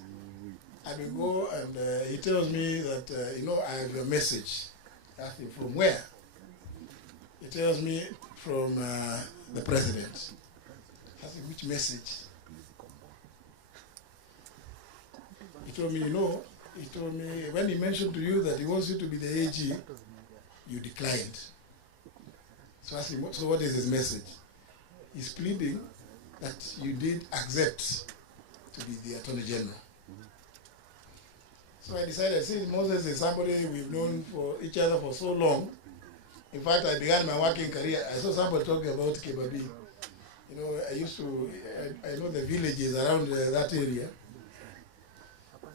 I will go and he tells me that, you know, I have a message. I asked him, from where? He tells me, from the president. I asked him, which message? He told me, you know, when he mentioned to you that he wants you to be the AG, you declined. So I asked him, so what is his message? He's pleading that you did accept to be the Attorney General. So I decided, since Moses is somebody we've known for each other for so long, in fact, I began my working career, I saw somebody talking about Kebabi. You know, I know the villages around that area.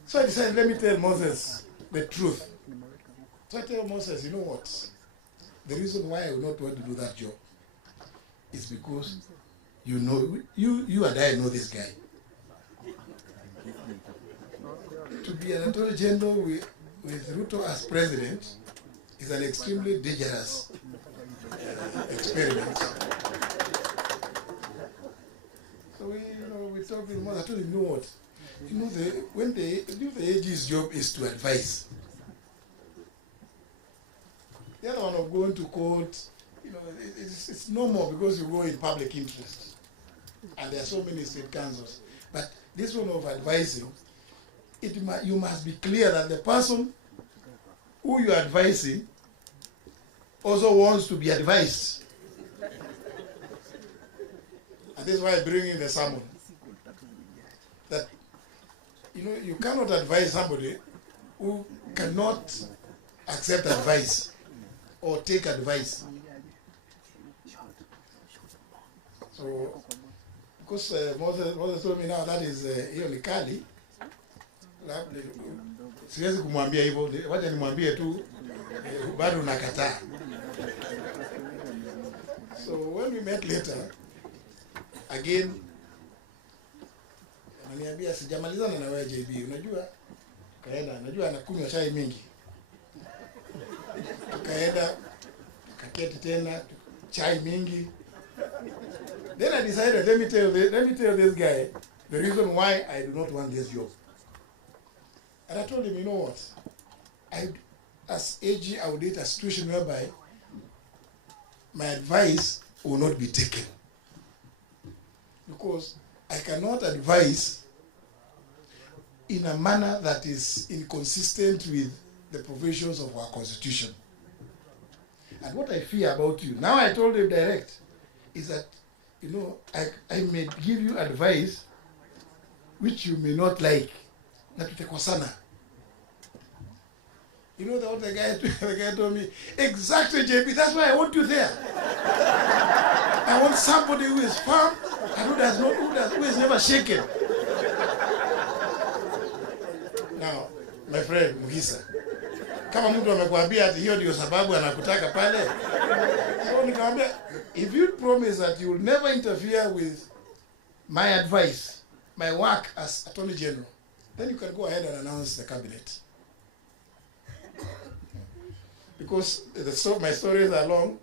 So I decided, let me tell Moses the truth. So I tell Moses, you know what? The reason why I would not want to do that job is because you know, you and I know this guy. To be an attorney general with Ruto as president is an extremely dangerous experiment. So we talked with Moses. I told him, you know what? You know, the AG's job is to advise. The other one of going to court, you know, it's normal because you go in public interest. And there are so many state councils. But this one of advising, you must be clear that the person who you are advising also wants to be advised. And this is why I bring in the sermon. That, you know, you cannot advise somebody who cannot accept advice or take advice. So, because Moses told me now that is hiyo ni kali, siwezi kumwambia hivyo, wacha nimwambie tu bado nakataa. So when we met later, again, ananiambia sijamalizana na wewe JB, unajua? Kaenda, najua anakunywa chai mingi. Tukaenda, tukaketi tena, chai mingi. Then I decided, let me tell this guy the reason why I do not want this job. And I told him, you know what? As AG, I would date a situation whereby my advice will not be taken. Because I cannot advise in a manner that is inconsistent with the provisions of our constitution. And what I fear about you, now I told him direct, is that, you know, I may give you advice which you may not like. Na tutakosana. You know what the guy told me? Exactly, JP, that's why I want you there. I want somebody who is firm and who is never shaken. Now, my friend Mugisa, kama mtu amekwambia ati hiyo ndio sababu anakutaka pale, so nikamwambia, if you promise that you will never interfere with my advice, my work as Attorney General, then you can go ahead and announce the cabinet. Because my stories are long,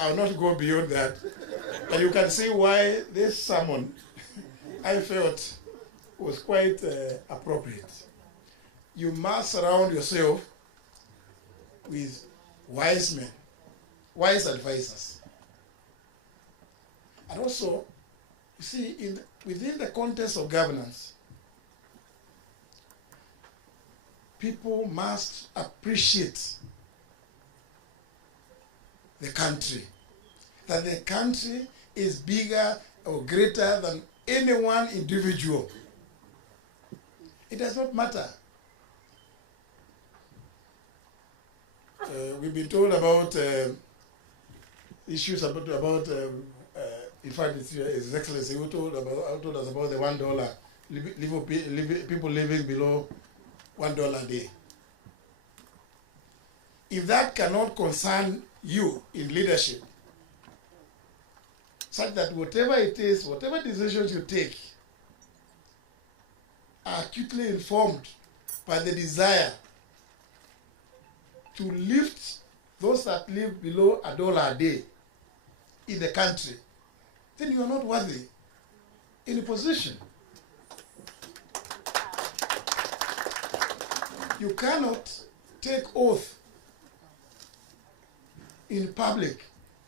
I'll not go beyond that. And you can see why this sermon, I felt, was quite appropriate. You must surround yourself with wise men, wise advisors. And also, you see, within the context of governance, people must appreciate the country. That the country is bigger or greater than any one individual. It does not matter. We've been told about issues about in fact, His Excellency who told us about the $1 people living below $1 a day. If that cannot concern you in leadership, such that whatever it is, whatever decisions you take, are acutely informed by the desire to lift those that live below $1 a day in the country, then you are not worthy in a position. You cannot take oath in public.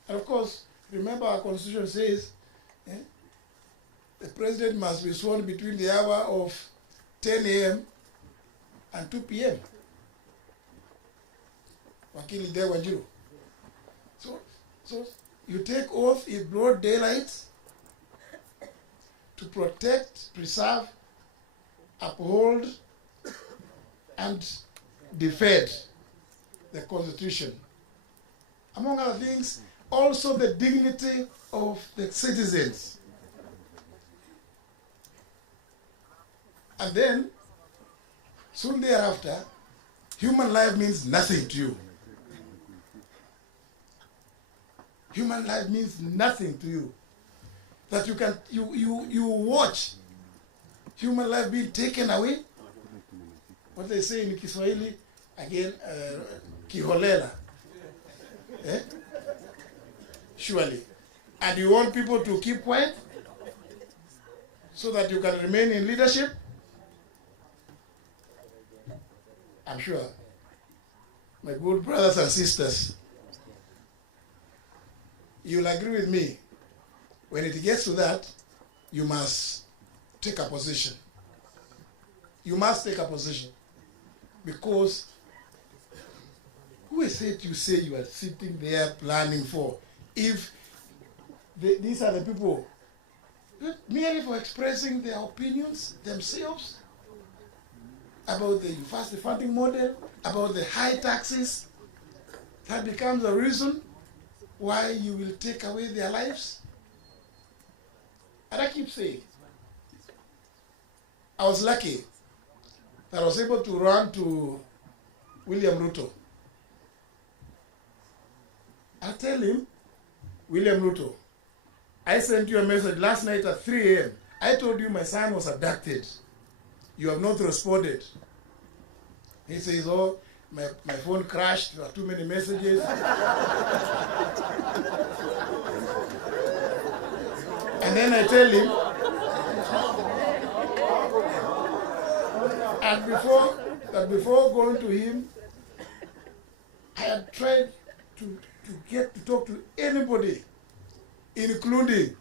And of course, remember our constitution says the president must be sworn between the hour of 10 a.m. and 2 p.m. Wakili Dewanjiru. So you take oath in broad daylight to protect, preserve, uphold and defend the Constitution. Among other things, also the dignity of the citizens. And then, soon thereafter, human life means nothing to you. Human life means nothing to you. That you watch human life being taken away. What they say in Kiswahili, again, kiholela. Eh? Surely. And you want people to keep quiet so that you can remain in leadership? I'm sure, my good brothers and sisters, you'll agree with me. When it gets to that, you must take a position. You must take a position. Because who is it you say you are sitting there planning for? If these are the people merely for expressing their opinions themselves about the university funding model, about the high taxes, that becomes a reason why you will take away their lives. And I keep saying, I was lucky that I was able to run to William Ruto. I tell him, William Ruto, I sent you a message last night at 3 a.m. I told you my son was abducted. You have not responded. He says, oh, my phone crashed, there are too many messages. And then I tell him, and before going to him, I had tried to get to talk to anybody, including,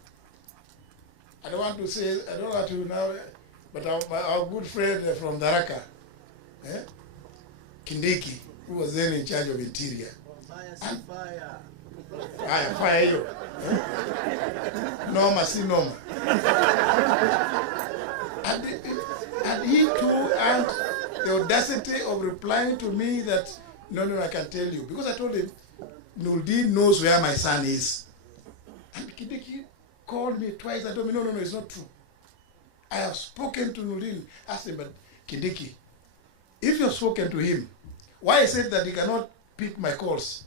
I don't want to now, but our good friend from Daraka, Kindiki, who was then in charge of Interior. Fire you. Norma, see Norma. And he too had the audacity of replying to me that, no, I can tell you. Because I told him, Nuldin knows where my son is. And Kindiki called me twice. I told me, no, it's not true. I have spoken to Nuldin. I said, but Kindiki, if you have spoken to him, why is it that he cannot pick my calls?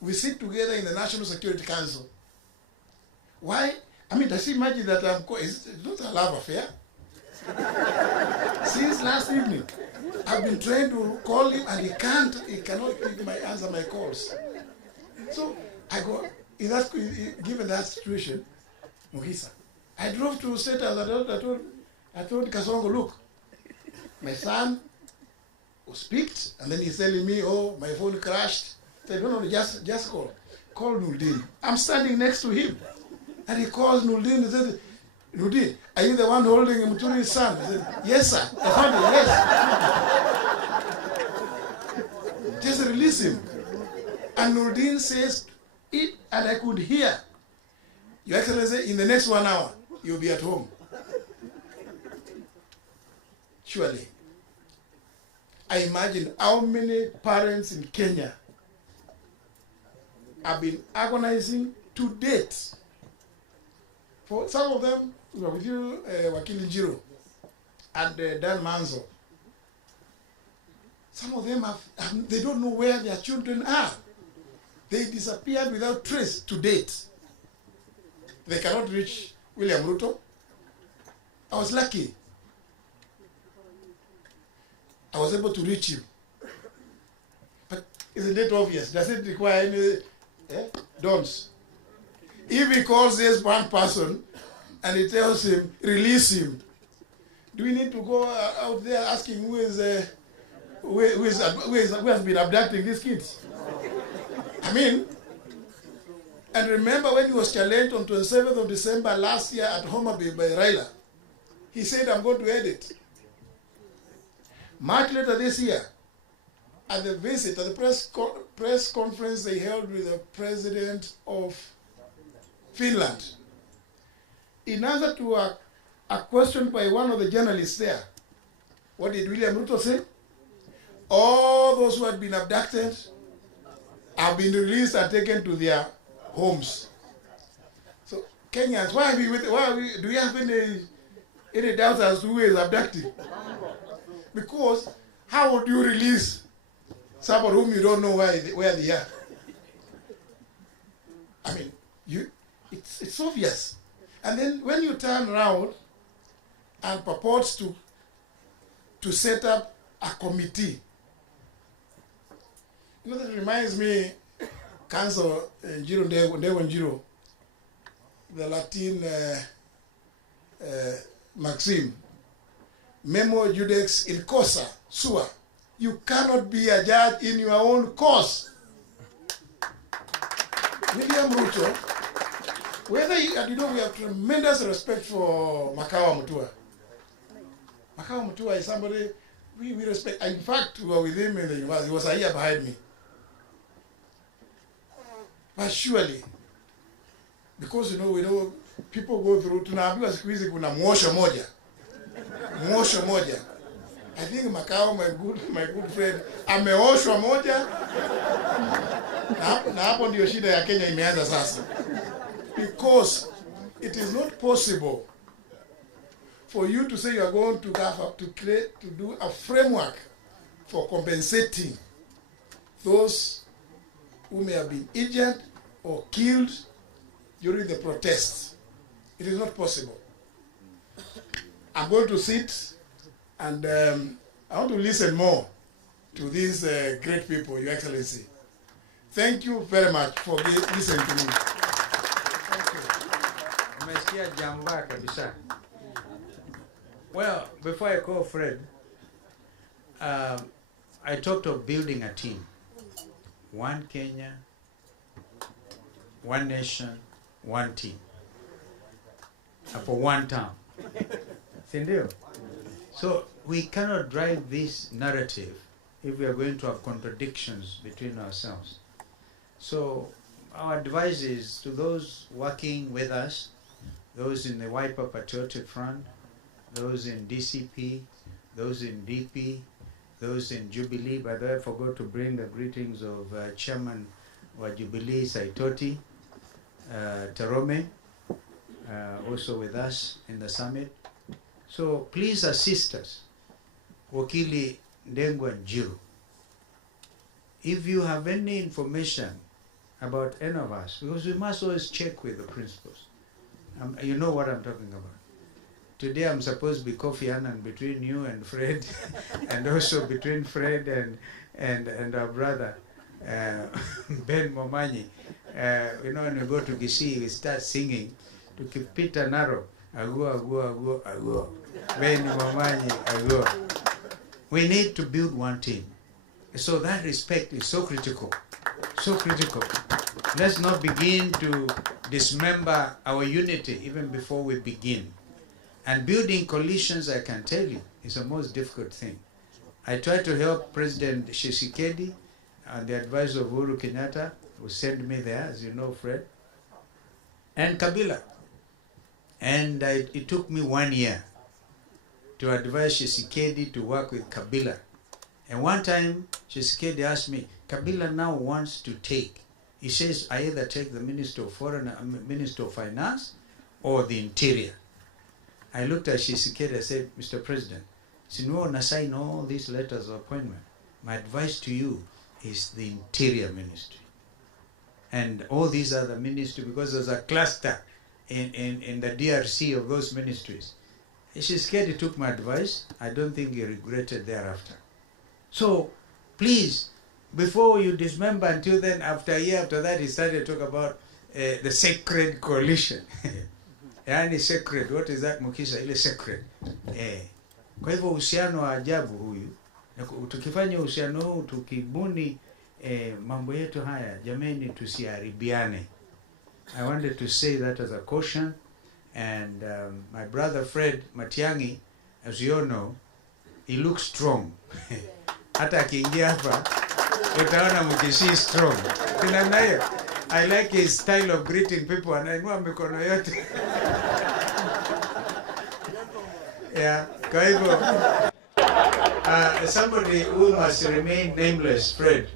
We sit together in the National Security Council. Why? I mean, does he imagine that it's not a love affair? Since last evening, I've been trying to call him and he cannot answer my calls. So I go, given that situation, Muhisa, I drove to State House. I told Kasongo, look, my son was picked, and then he's telling me, oh, my phone crashed. I said, no, just call. Call Nuldin. I'm standing next to him. And he calls Nuldin and says, Nuldin, are you the one holding Muturi's son? I said, yes, sir. I found him, yes. Just release him. And Nuldin says, and I could hear, Your Excellency, in the next 1 hour, you'll be at home. Surely. I imagine how many parents in Kenya have been agonizing to date. For some of them, we were with you, Wakili Njiro and Dan Manzo. Some of them they don't know where their children are. They disappeared without trace to date. They cannot reach William Ruto. I was lucky. I was able to reach him. But isn't it obvious? Does it require any dons? If he calls this one person and he tells him, release him, do we need to go out there asking who has been abducting these kids? I mean, and remember when he was challenged on 27th of December last year at Homa Bay by Raila, he said, I'm going to edit. Much later this year, at the visit, at the press conference they held with the president of Finland, in answer to a question by one of the journalists there, what did William Ruto say? all those who had been abducted have been released and taken to their homes. So Kenyans, do you have any doubts as to who is abducted? Because how would you release someone whom you don't know where they are? I mean, it's obvious. And then when you turn around and purports to set up a committee, that reminds me, Council Njiro Njiro, the Latin maxim, Memo Judex in Cosa Sua. You cannot be a judge in your own cause. William Ruto, whether we have tremendous respect for Makawa Mutua. Makawa Mutua is somebody we respect. In fact, we were with him in the university. He was a year behind me. But surely, because we know people go through, tunaambiwa siku hizi kuna mwosho moja. I think Makao, my good friend, ameoshwa moja. Na hapo ndio shida ya Kenya imeanza sasa. Because it is not possible for you to say you are going to have to do a framework for compensating those who may have been injured or killed during the protests. It is not possible. I'm going to sit and I want to listen more to these great people, Your Excellency. Thank you very much for listening to me. Umesikia jamba kabisa. Well, before I call Fred, I talked of building a team. One Kenya, one nation, one team. For one term. Sindio? So we cannot drive this narrative if we are going to have contradictions between ourselves. So our advice is to those working with us, those in the Wiper Patriotic Front, those in DCP, those in DP, those in Jubilee. By the way, I forgot to bring the greetings of Chairman wa Jubilee, Saitoti, Terome, also with us in the summit. So please assist us. Wakili Ndengwa Njiru. If you have any information about any of us, because we must always check with the principals. You know what I'm talking about. Today I'm supposed to be Kofi Annan between you and Fred, and also between Fred and our brother Ben Momanyi. When we go to Kisii, we start singing to keep Peter Naro. Ago. Ben Momanyi, ago. We need to build one team. So that respect is so critical. So critical. Let's not begin to dismember our unity even before we begin. And building coalitions, I can tell you, is the most difficult thing. I tried to help President Tshisekedi and the advisor of Uhuru Kenyatta, who sent me there, as you know, Fred, and Kabila. And it took me 1 year to advise Tshisekedi to work with Kabila. And one time, Tshisekedi asked me, Kabila now wants to take. He says, I either take the Minister of Minister of Finance or the Interior. I looked at Tshisekedi and said, Mr. President, since we want to sign all these letters of appointment, my advice to you is the Interior Ministry. And all these other ministries, because there's a cluster in the DRC of those ministries. Tshisekedi took my advice. I don't think he regretted thereafter. So, please, before you dismember, until then, after a year after that, he started to talk about the sacred coalition. Yani sacred, what is that Mukisha? Ile sacred. Kwa hivyo uhusiano wa ajabu huyu. Tukifanya uhusiano huu, tukibuni mambo yetu haya, jameni tusiharibiane. I wanted to say that as a caution. And my brother Fred Matiang'i, as you all know, he looks strong. Hata akiingia hapa, utaona Mukisii strong. I like his style of greeting people, anainua mikono yote. Yeah, kwa hivyo Somebody who must remain nameless, Fred,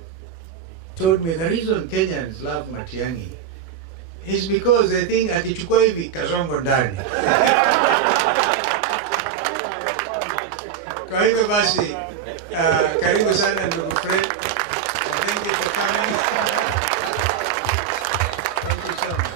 told me the reason Kenyans love Matiang'i is because they think akichukua hivi kasongo ndani. Kwa hivyo basi, karibu sana ndugu Fred. Thank you for coming. Thank you so much.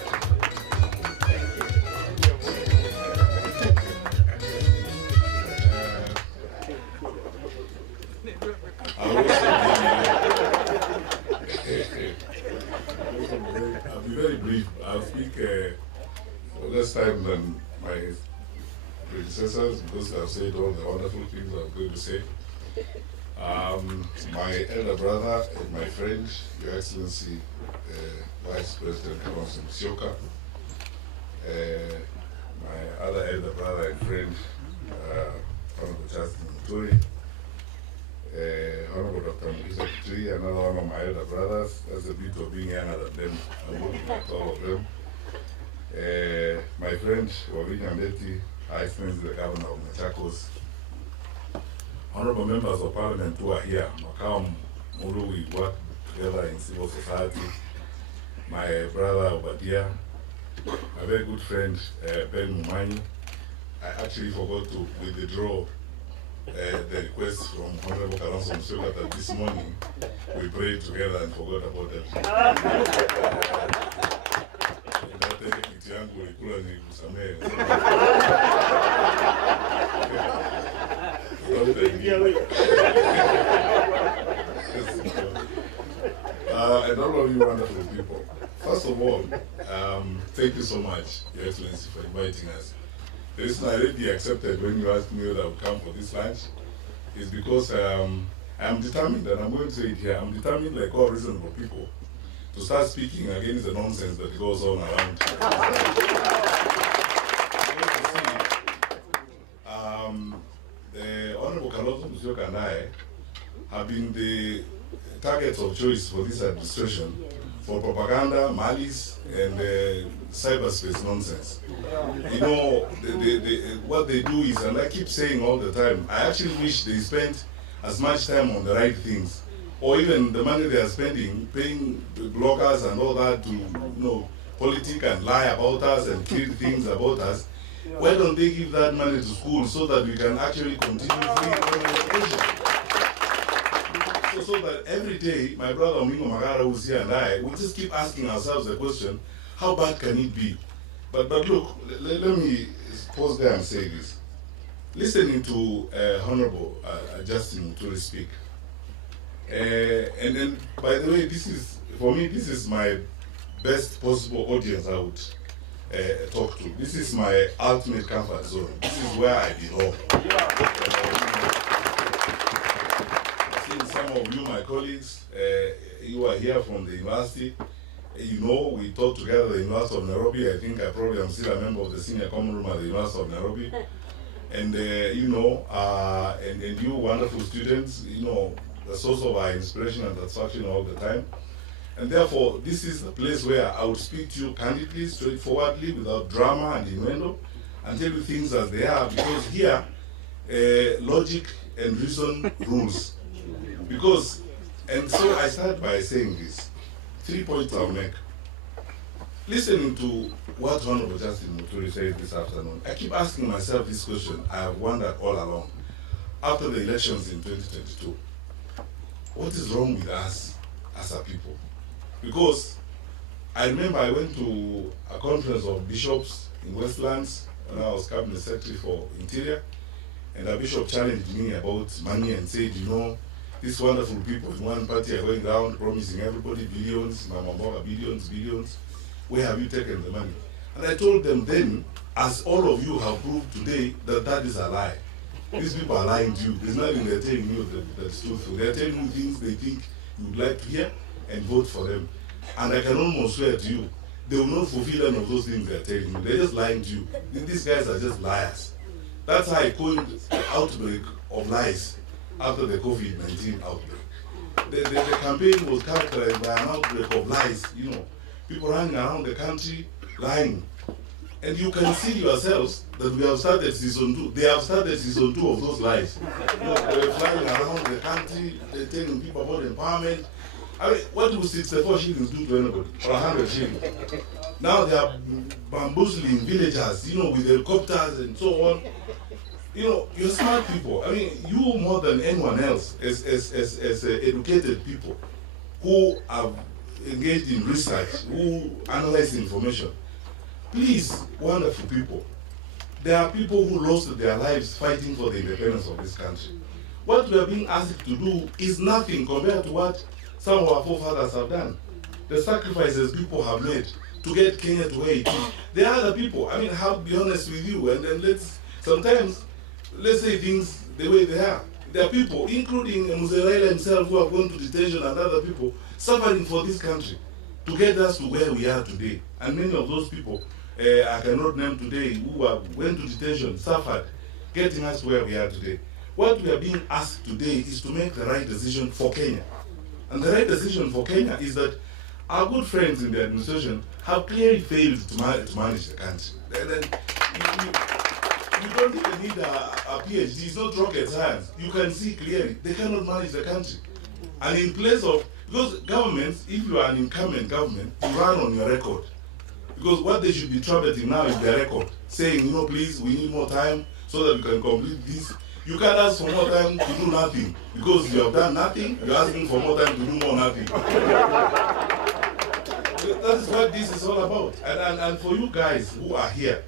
I'll be very brief. I'll speak less time than my predecessors because I've said all the wonderful things I'm going to say. My elder brother and my friend, Your Excellency, Vice President Kalonzo Musyoka, my other elder brother and friend, Honorable Justin Muturi, Honorable Dr. Mukisa Kitui, another one of my elder brothers. That's the beauty of being younger than them. I'm looking at all of them. My friend, Wavinya Ndeti, High Excellency the Governor of Machakos, honorable members of Parliament who are here, Makam Mulu, we work together in civil society, my brother Obadia, my very good friend Ben Mumani. I actually forgot to withdraw the request from Honorable Kalonzo Musyoka that this morning we prayed together and forgot about and all of you wonderful people. First of all, thank you so much, Your Excellency, for inviting us. The reason I already accepted when you asked me whether I would come for this lunch is because I'm determined, and I'm going to say it here, I'm determined, like all reasonable people, to start speaking against the nonsense that goes on around. The Honorable Kalonzo Musyoka and I have been the targets of choice for this administration for propaganda, malice, and cyberspace nonsense. You know, what they do is, and I keep saying all the time, I actually wish they spent as much time on the right things, or even the money they are spending, paying bloggers and all that to, you know, politic and lie about us and create things about us. Why don't they give that money to school so that we can actually continue free education? So that every day, my brother Omingo Magara, who's here, and I, we just keep asking ourselves the question, how bad can it be? But look, let me pause there and say this. Listening to Honorable Justin Muturi speak, and then, by the way, this is, for me, this is my best possible audience I would talk to. This is my ultimate comfort zone. This is where I belong. Some of you, my colleagues, you are here from the university. You know, we taught together at the University of Nairobi. I think I probably am still a member of the senior common room at the University of Nairobi. And you know, and you wonderful students, you know, the source of our inspiration and satisfaction all the time. And therefore, this is the place where I would speak to you candidly, straightforwardly, without drama and innuendo, and tell you things as they are, because here, logic and reason rules. Because, and so I start by saying this, 3 points I'll make. Listening to what Honorable Justin Muturi said this afternoon, I keep asking myself this question I have wondered all along. After the elections in 2022, what is wrong with us as a people? Because I remember I went to a conference of bishops in Westlands, and I was cabinet secretary for Interior, and a bishop challenged me about money and said, you know, these wonderful people in one party are going around promising everybody billions, Mamamboga billions. Where have you taken the money? And I told them then, as all of you have proved today, that that is a lie. These people are lying to you. There's nothing they're telling you that's truthful. They're telling you things they think you would like to hear and vote for them. And I can almost swear to you, they will not fulfill any of those things they're telling you. They're just lying to you. These guys are just liars. That's how I coined the outbreak of lies after the COVID-19 outbreak. The campaign was characterized by an outbreak of lies, you know. People running around the country lying. And you can see yourselves that we have started season 2. They have started season 2 of those lies. You know, they're flying around the country, they're telling people about empowerment. I mean, what will 64 shillings do to anybody? Or 100 shillings? Now they are bamboozling villagers, you know, with helicopters and so on. You know, you're smart people. I mean, you more than anyone else as educated people who have engaged in research, who analyze information. Please, wonderful people, there are people who lost their lives fighting for the independence of this country. What we are being asked to do is nothing compared to what some of our forefathers have done. The sacrifices people have made to get Kenya to where it is. There are other people. I mean, I have to be honest with you, and then let's say things the way they are. There are people, including Muzeraila himself, who have gone to detention, and other people suffering for this country to get us to where we are today. And many of those people, I cannot name today, who went to detention, suffered, getting us to where we are today. What we are being asked today is to make the right decision for Kenya. And the right decision for Kenya is that our good friends in the administration have clearly failed to manage the country. You don't even need a PhD, it's not rocket science. You can see clearly, they cannot manage the country. And in place of, because governments, if you are an incumbent government, you run on your record. Because what they should be trumpeting now is their record, saying, you know, please, we need more time so that we can complete this. You can't ask for more time to do nothing. Because you have done nothing, you're asking for more time to do more nothing. That is what this is all about. And for you guys who are here,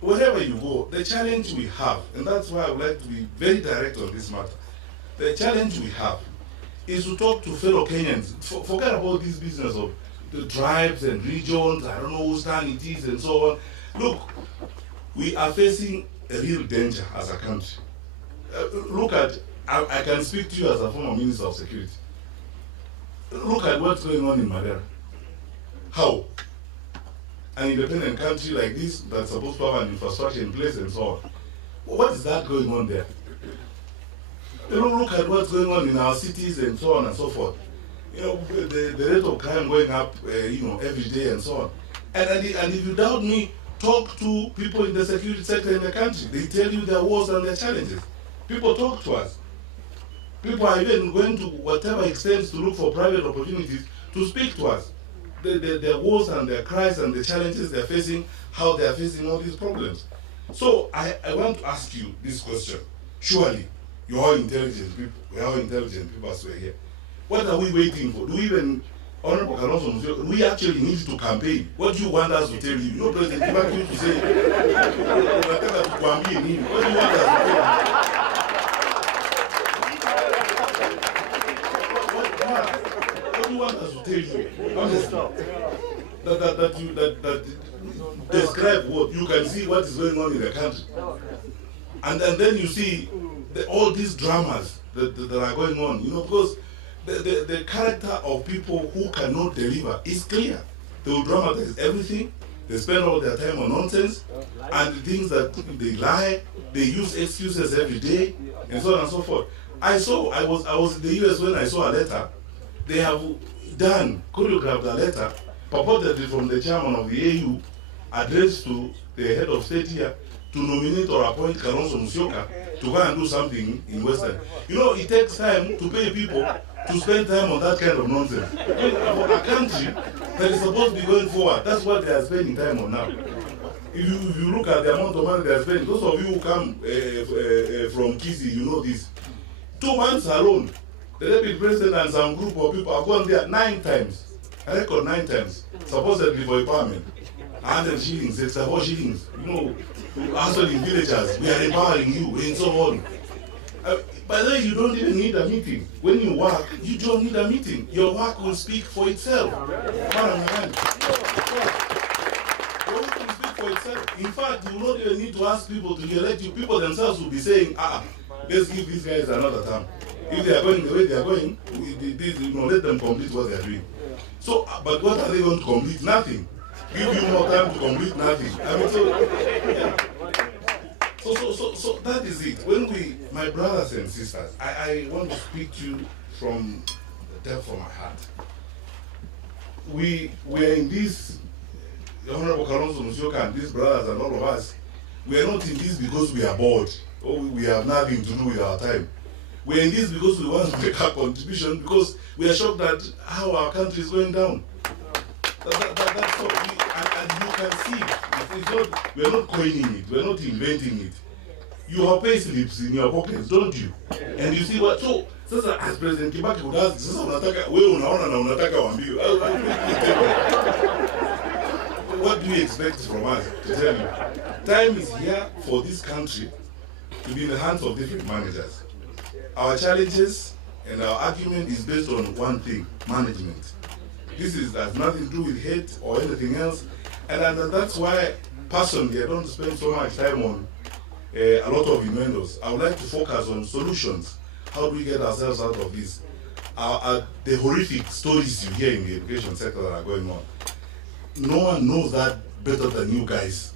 wherever you go, the challenge we have, and that's why I would like to be very direct on this matter, the challenge we have is to talk to fellow Kenyans. Forget about this business of the tribes and regions, I don't know whose turn it is and so on. Look, we are facing a real danger as a country. Look at, I can speak to you as a former Minister of Security. Look at what's going on in Madera. How? An independent country like this that's supposed to have an infrastructure in place and so on. What is that going on there? You know, look at what's going on in our cities and so on and so forth. You know, the rate of crime going up, you know, every day and so on. And if you doubt me, talk to people in the security sector in the country. They tell you their woes and their challenges. People talk to us. People are even going to whatever extent to look for private opportunities to speak to us. Their woes and their cries and the challenges they're facing, how they're facing all these problems. So I want to ask you this question. Surely, you're all intelligent people. We're all intelligent people as we're here. What are we waiting for? Do we even, Honorable Kalonzo, do we actually need to campaign? What do you want us to tell you? No, President, you want you to say, what do you want us to tell you? What do you want us to tell you? Honestly, that describe what you can see what is going on in the country, and then you see all these dramas that are going on. You know, because the character of people who cannot deliver is clear. They will dramatize everything. They spend all their time on nonsense and things that they lie. They use excuses every day and so on and so forth. I was in the US when I saw a letter. They have choreographed a letter purportedly from the chairman of the AU addressed to the head of state here to nominate or appoint Kalonzo Musyoka to go and do something in Western. You know, it takes time to pay people to spend time on that kind of nonsense. For a country that is supposed to be going forward, that's what they are spending time on now. If you look at the amount of money they are spending, those of you who come from Kisi, you know this. 2 months alone, the deputy president and some group of people have gone there 9 times. I record 9 times, supposedly for empowerment. 100 shillings, 64 shillings, you know, answering villagers, we are empowering you, and so on. By the way, you don't even need a meeting. When you work, you don't need a meeting. Your work will speak for itself. Your work will speak for itself. In fact, you don't even need to ask people to elect you. People themselves will be saying, let's give these guys another term. If they are going the way they are going, let them complete what they are doing. So, but what are they going to complete? Nothing. Give you more time to complete nothing. I mean, so that is it. When my brothers and sisters, I want to speak to you from the depth of my heart. We are in this Honorable Kalonzo Musyoka and these brothers and all of us, we are not in this because we are bored or we have nothing to do with our time. We are in this because we want to make our contribution, because we are shocked at how our country is going down. That's all. And you can see, it's not, we are not coining it, we are not inventing it. You have pay slips in your pockets, don't you? And you see what, so, sasa as President Kibaki would ask, sasa unataka, wewe unaona na unataka waambiwe. What do you expect from us to tell you? Time is here for this country to be in the hands of different managers. Our challenges and our argument is based on one thing: management. This has nothing to do with hate or anything else, and that's why personally I don't spend so much time on a lot of innuendos. I would like to focus on solutions. How do we get ourselves out of this? The horrific stories you hear in the education sector that are going on. No one knows that better than you guys.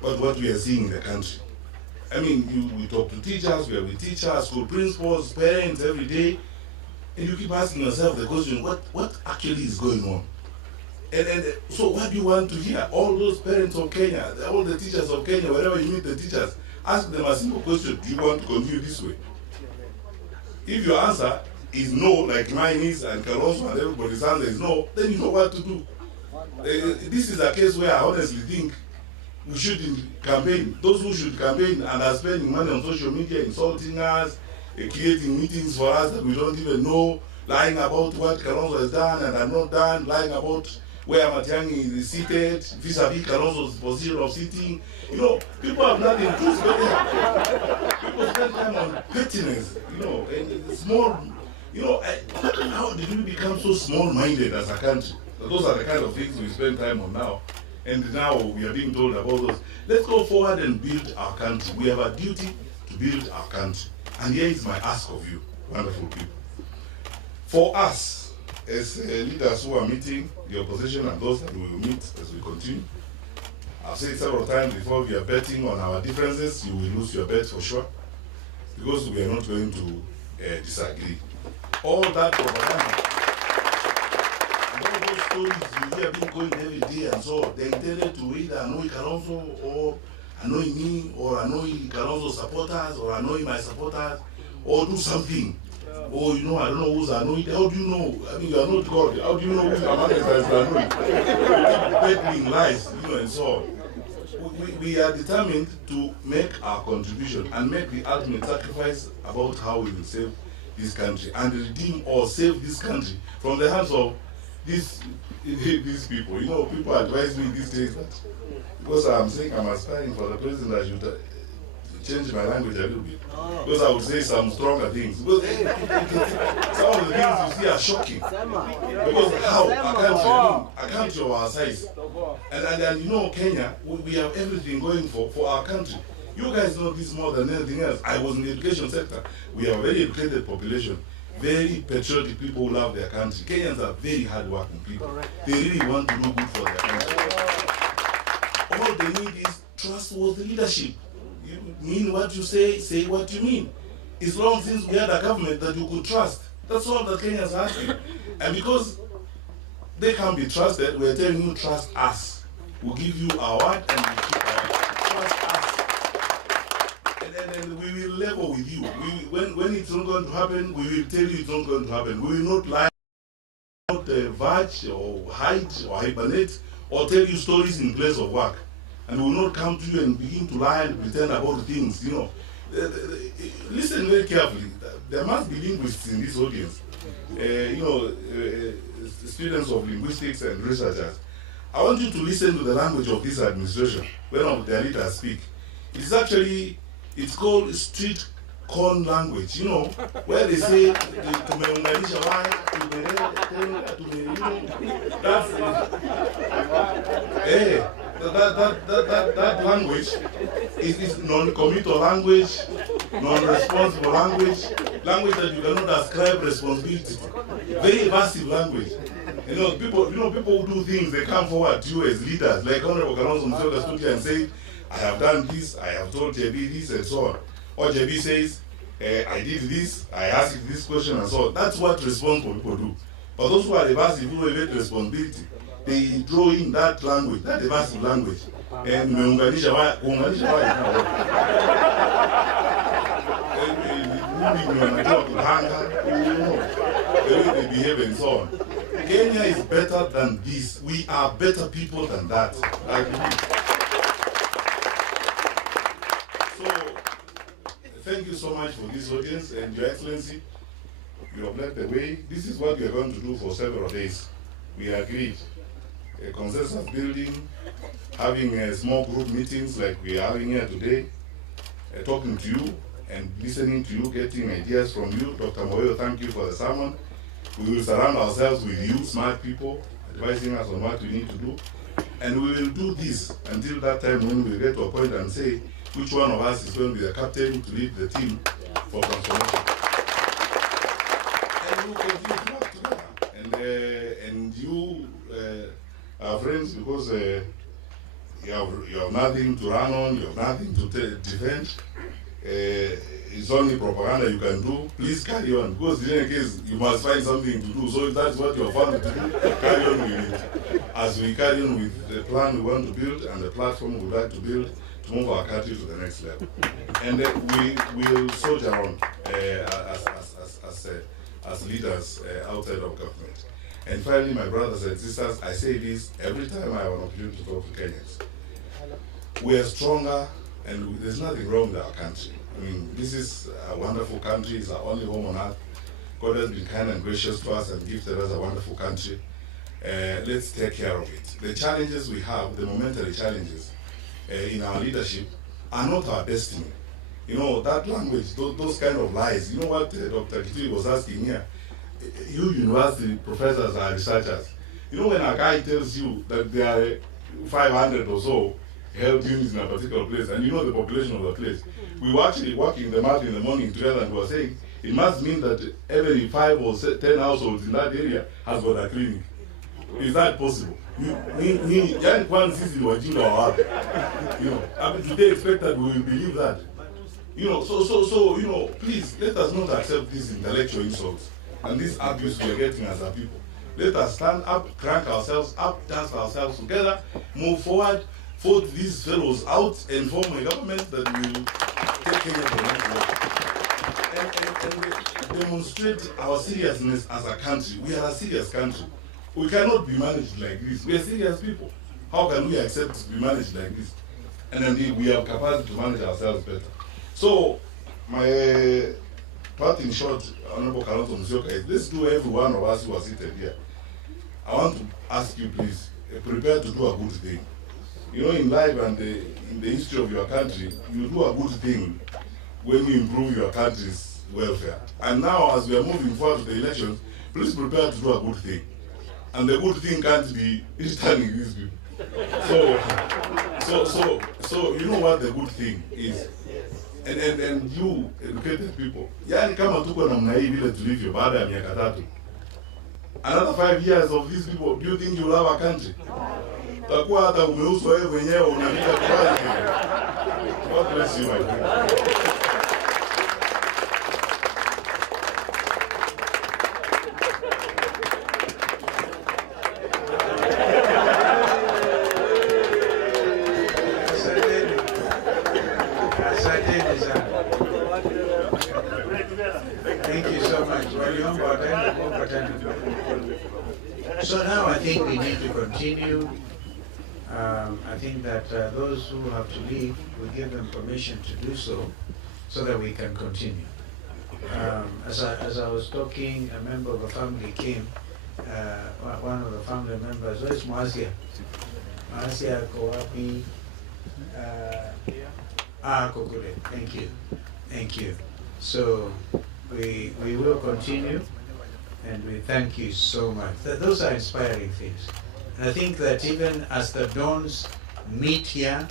What we are seeing in the country. I mean, we talk to teachers, we are with teachers, school principals, parents every day, and you keep asking yourself the question, what actually is going on? And so what do you want to hear? All those parents of Kenya, all the teachers of Kenya, wherever you meet the teachers, ask them a simple question: do you want to continue this way? If your answer is no, like mine is, and Kalonzo and everybody's answer is no, then you know what to do. This is a case where I honestly think we shouldn't campaign. Those who should campaign and are spending money on social media, insulting us, creating meetings for us that we don't even know, lying about what Kalonzo has done and has not done, lying about where Matiang'i is seated, vis-a-vis Kalonzo's position of sitting. You know, people have nothing to do. People spend time on pettiness, you know, and small, you know, how did we become so small-minded as a country? Those are the kind of things we spend time on now. And now we are being told about those. Let's go forward and build our country. We have a duty to build our country. And here is my ask of you, wonderful people. For us, as leaders who are meeting the opposition and those that we will meet as we continue, I've said several times before, we are betting on our differences. You will lose your bet for sure, because we are not going to disagree. All that propaganda, all those stories you hear being going every day and so on, they intended to either annoy Kalonzo or annoy me or annoy Kalonzo supporters or annoy my supporters or do something. Or, you know, I don't know who's annoyed. How do you know? I mean, you are not God. How do you know who's among us that is annoyed? Peddling lies, you know, and so on. We are determined to make our contribution and make the ultimate sacrifice about how we will save this country and redeem or save this country from the hands of these people. You know, people advise me these days that because I'm saying I'm aspiring for the president, I should change my language a little bit. Because I would say some stronger things. Because some of the things you see are shocking. Because how a country of our size, and you know, Kenya, we have everything going for our country. You guys know this more than anything else. I was in the education sector. We have a very educated population, very patriotic people who love their country. Kenyans are very hardworking people. They really want to do good for their country. All they need is trustworthy leadership. You mean what you say what you mean. It's long since we had a government that you could trust. That's all that Kenyans are asking. And because they can't be trusted, we're telling you, trust us. We'll give you our word and we'll keep our word. Trust us. And we will level with you. When it's not going to happen, we will tell you it's not going to happen. We will not lie, not verge or hide or hibernate or tell you stories in place of work. And we will not come to you and begin to lie and pretend about things, you know. Listen very carefully. There must be linguists in this audience. You know, students of linguistics and researchers. I want you to listen to the language of this administration when their leaders speak. It's called street corn language, you know, where they say, that language is non-committal language, non-responsible language that you cannot ascribe responsibility to. Very evasive language. You know, people who do things, they come forward to you as leaders, like Honorable Kalonzo Musyoka stood here and said, I have done this, I have told JB this, and so on. Or JB says, I did this, I asked this question, and so on. That's what responsible people do. But those who are evasive, who evade responsibility, they draw in that language, that evasive language, and kuunganisha waya wanajua kupanga, the way they behave and so on. Kenya is better than this. We are better people than that. So, thank you so much for this audience, and Your Excellency, you have led the way. This is what we are going to do for several days. We agreed. A consensus building, having small group meetings like we are having here today, talking to you and listening to you, getting ideas from you. Dr. Moyo, thank you for the sermon. We will surround ourselves with you, smart people, advising us on what we need to do. And we will do this until that time when we get to a point and say which one of us is going to be the captain to lead the team for transformation. And we will continue to work together. And you, our friends, because you have nothing to run on, you have nothing to defend. It's only propaganda you can do. Please carry on, because in any case you must find something to do. So if that's what you are found to do, carry on with it. As we carry on with the plan we want to build and the platform we would like to build to move our country to the next level. And we will soldier on as leaders outside of government. And finally, my brothers and sisters, I say this every time I have an opportunity to talk to Kenyans. We are stronger, and there's nothing wrong with our country. I mean, this is a wonderful country. It's our only home on earth. God has been kind and gracious to us and gifted us a wonderful country. Let's take care of it. The challenges we have, the momentary challenges in our leadership, are not our destiny. You know, that language, those kind of lies. You know what Dr. Kitui was asking here? You university professors are researchers. You know, when a guy tells you that there are 500 or so health units in a particular place, and you know the population of the place, we were actually working the math in the morning together, and we were saying it must mean that every 5 or 10 households in that area has got a clinic. Is that possible? Yani kwanza sisi ni wajinga wa wapi? You know, I mean, do they expect that we will believe that? You know, so you know, please let us not accept these intellectual insults and this abuse we are getting as a people. Let us stand up, crank ourselves up, dust ourselves together, move forward, vote these fellows out, and form a government that will take Kenya to the next level. And demonstrate our seriousness as a country. We are a serious country. We cannot be managed like this. We are serious people. How can we accept to be managed like this? And indeed, we have capacity to manage ourselves better. So, my part in short, Honorable Kalonzo Musyoka, is let's do every one of us who are seated here. I want to ask you, please, prepare to do a good thing. You know, in life and in the history of your country, you do a good thing when you improve your country's welfare. And now, as we are moving forward to the elections, please prepare to do a good thing. And the good thing can't be returning these people. So you know what the good thing is. And you educated people. Yani kama tuko namna hii vile tulivyo baada ya miaka 3. Another 5 years of these people, do you think you will have a country? Takuwa hata umeuzwa wewe mwenyewe unapita kwa. God bless you, my friend. Thank you so much. So now I think we need to continue. I think that those who have to leave, we give them permission to do so that we can continue. As I was talking, a member of the family came, one of the family members, where's Moasia? Moasia Kowapi, Kokure, thank you. So we will continue, and we thank you so much. Those are inspiring things. And I think that even as the dons meet here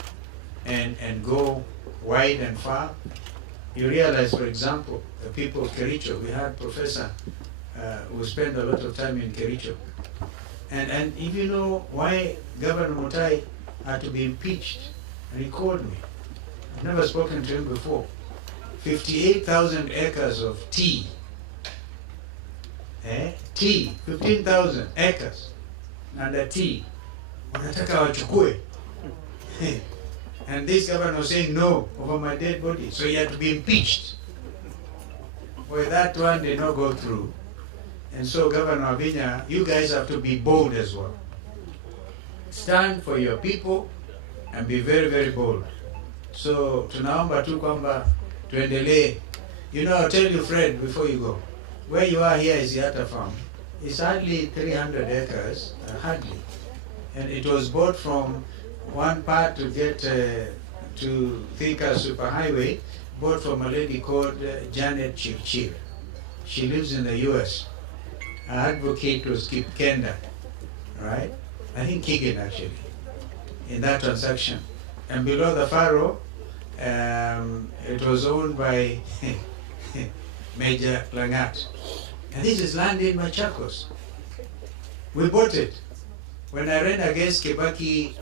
and go wide and far, you realize, for example, the people of Kericho, we had Professor who spent a lot of time in Kericho. And if you know why Governor Mutai had to be impeached, and he called me. I've never spoken to him before. 58,000 acres of tea. Tea, 15,000 acres. and the T wanataka wachukue. And this governor was saying no over my dead body, so he had to be impeached. Well, that one did not go through. And so Governor Wavinya, you guys have to be bold as well. Stand for your people and be very, very bold. So tunaomba tu kwamba tuendelee. You know, I'll tell you, Fred, before you go, where you are here is Yatta farm. It's hardly 300 acres, hardly. And it was bought from one part to get to Thika Superhighway, bought from a lady called Janet Chirchir. She lives in the US. Her advocate was Kip Kenda, right? I think Keegan actually, in that transaction. And below the furrow, it was owned by Major Langat. And this is land in Machakos. We bought it. When I ran against Kibaki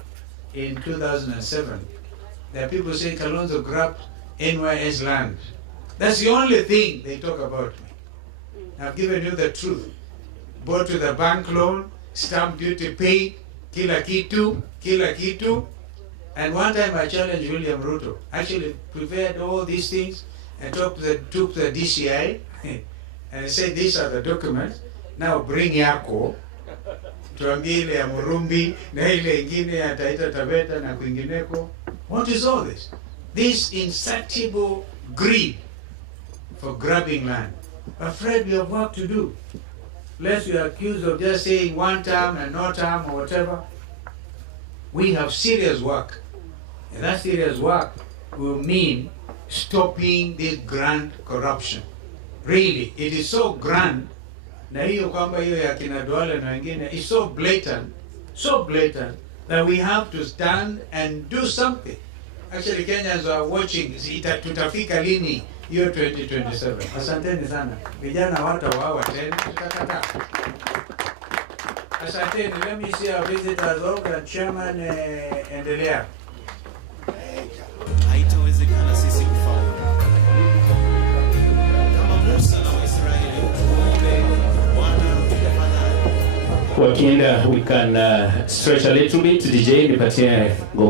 in 2007, there are people saying Kalonzo grabbed NYS land. That's the only thing they talk about me. I've given you the truth. Bought with a bank loan, stamp duty paid, kila kitu. And one time I challenged William Ruto. Actually prepared all these things and took the DCI and said, these are the documents. Now bring yako. Tuambie ile ya Murumbi na ile ingine ya Taita Taveta na kwingineko. What is all this? This insatiable greed for grabbing land. Afraid we have work to do. Lest we are accused of just saying one term and no term or whatever. We have serious work. And that serious work will mean stopping this grand corruption. Really, it is so grand. Na hiyo kwamba hiyo ya kina Duale na wengine is so blatant that we have to stand and do something. Actually, Kenyans are watching. Tutafika lini hiyo 2027? Asanteni sana. Vijana watawawa tena, tutakataa. Asanteni. Let me see our visitors over. Chairman, endelea. Haitawezekana sisi kufaulu. Kama Musa na Waisraeli tuombe Bwana tafadhali. Wakienda, we can stretch a little bit. DJ nipatie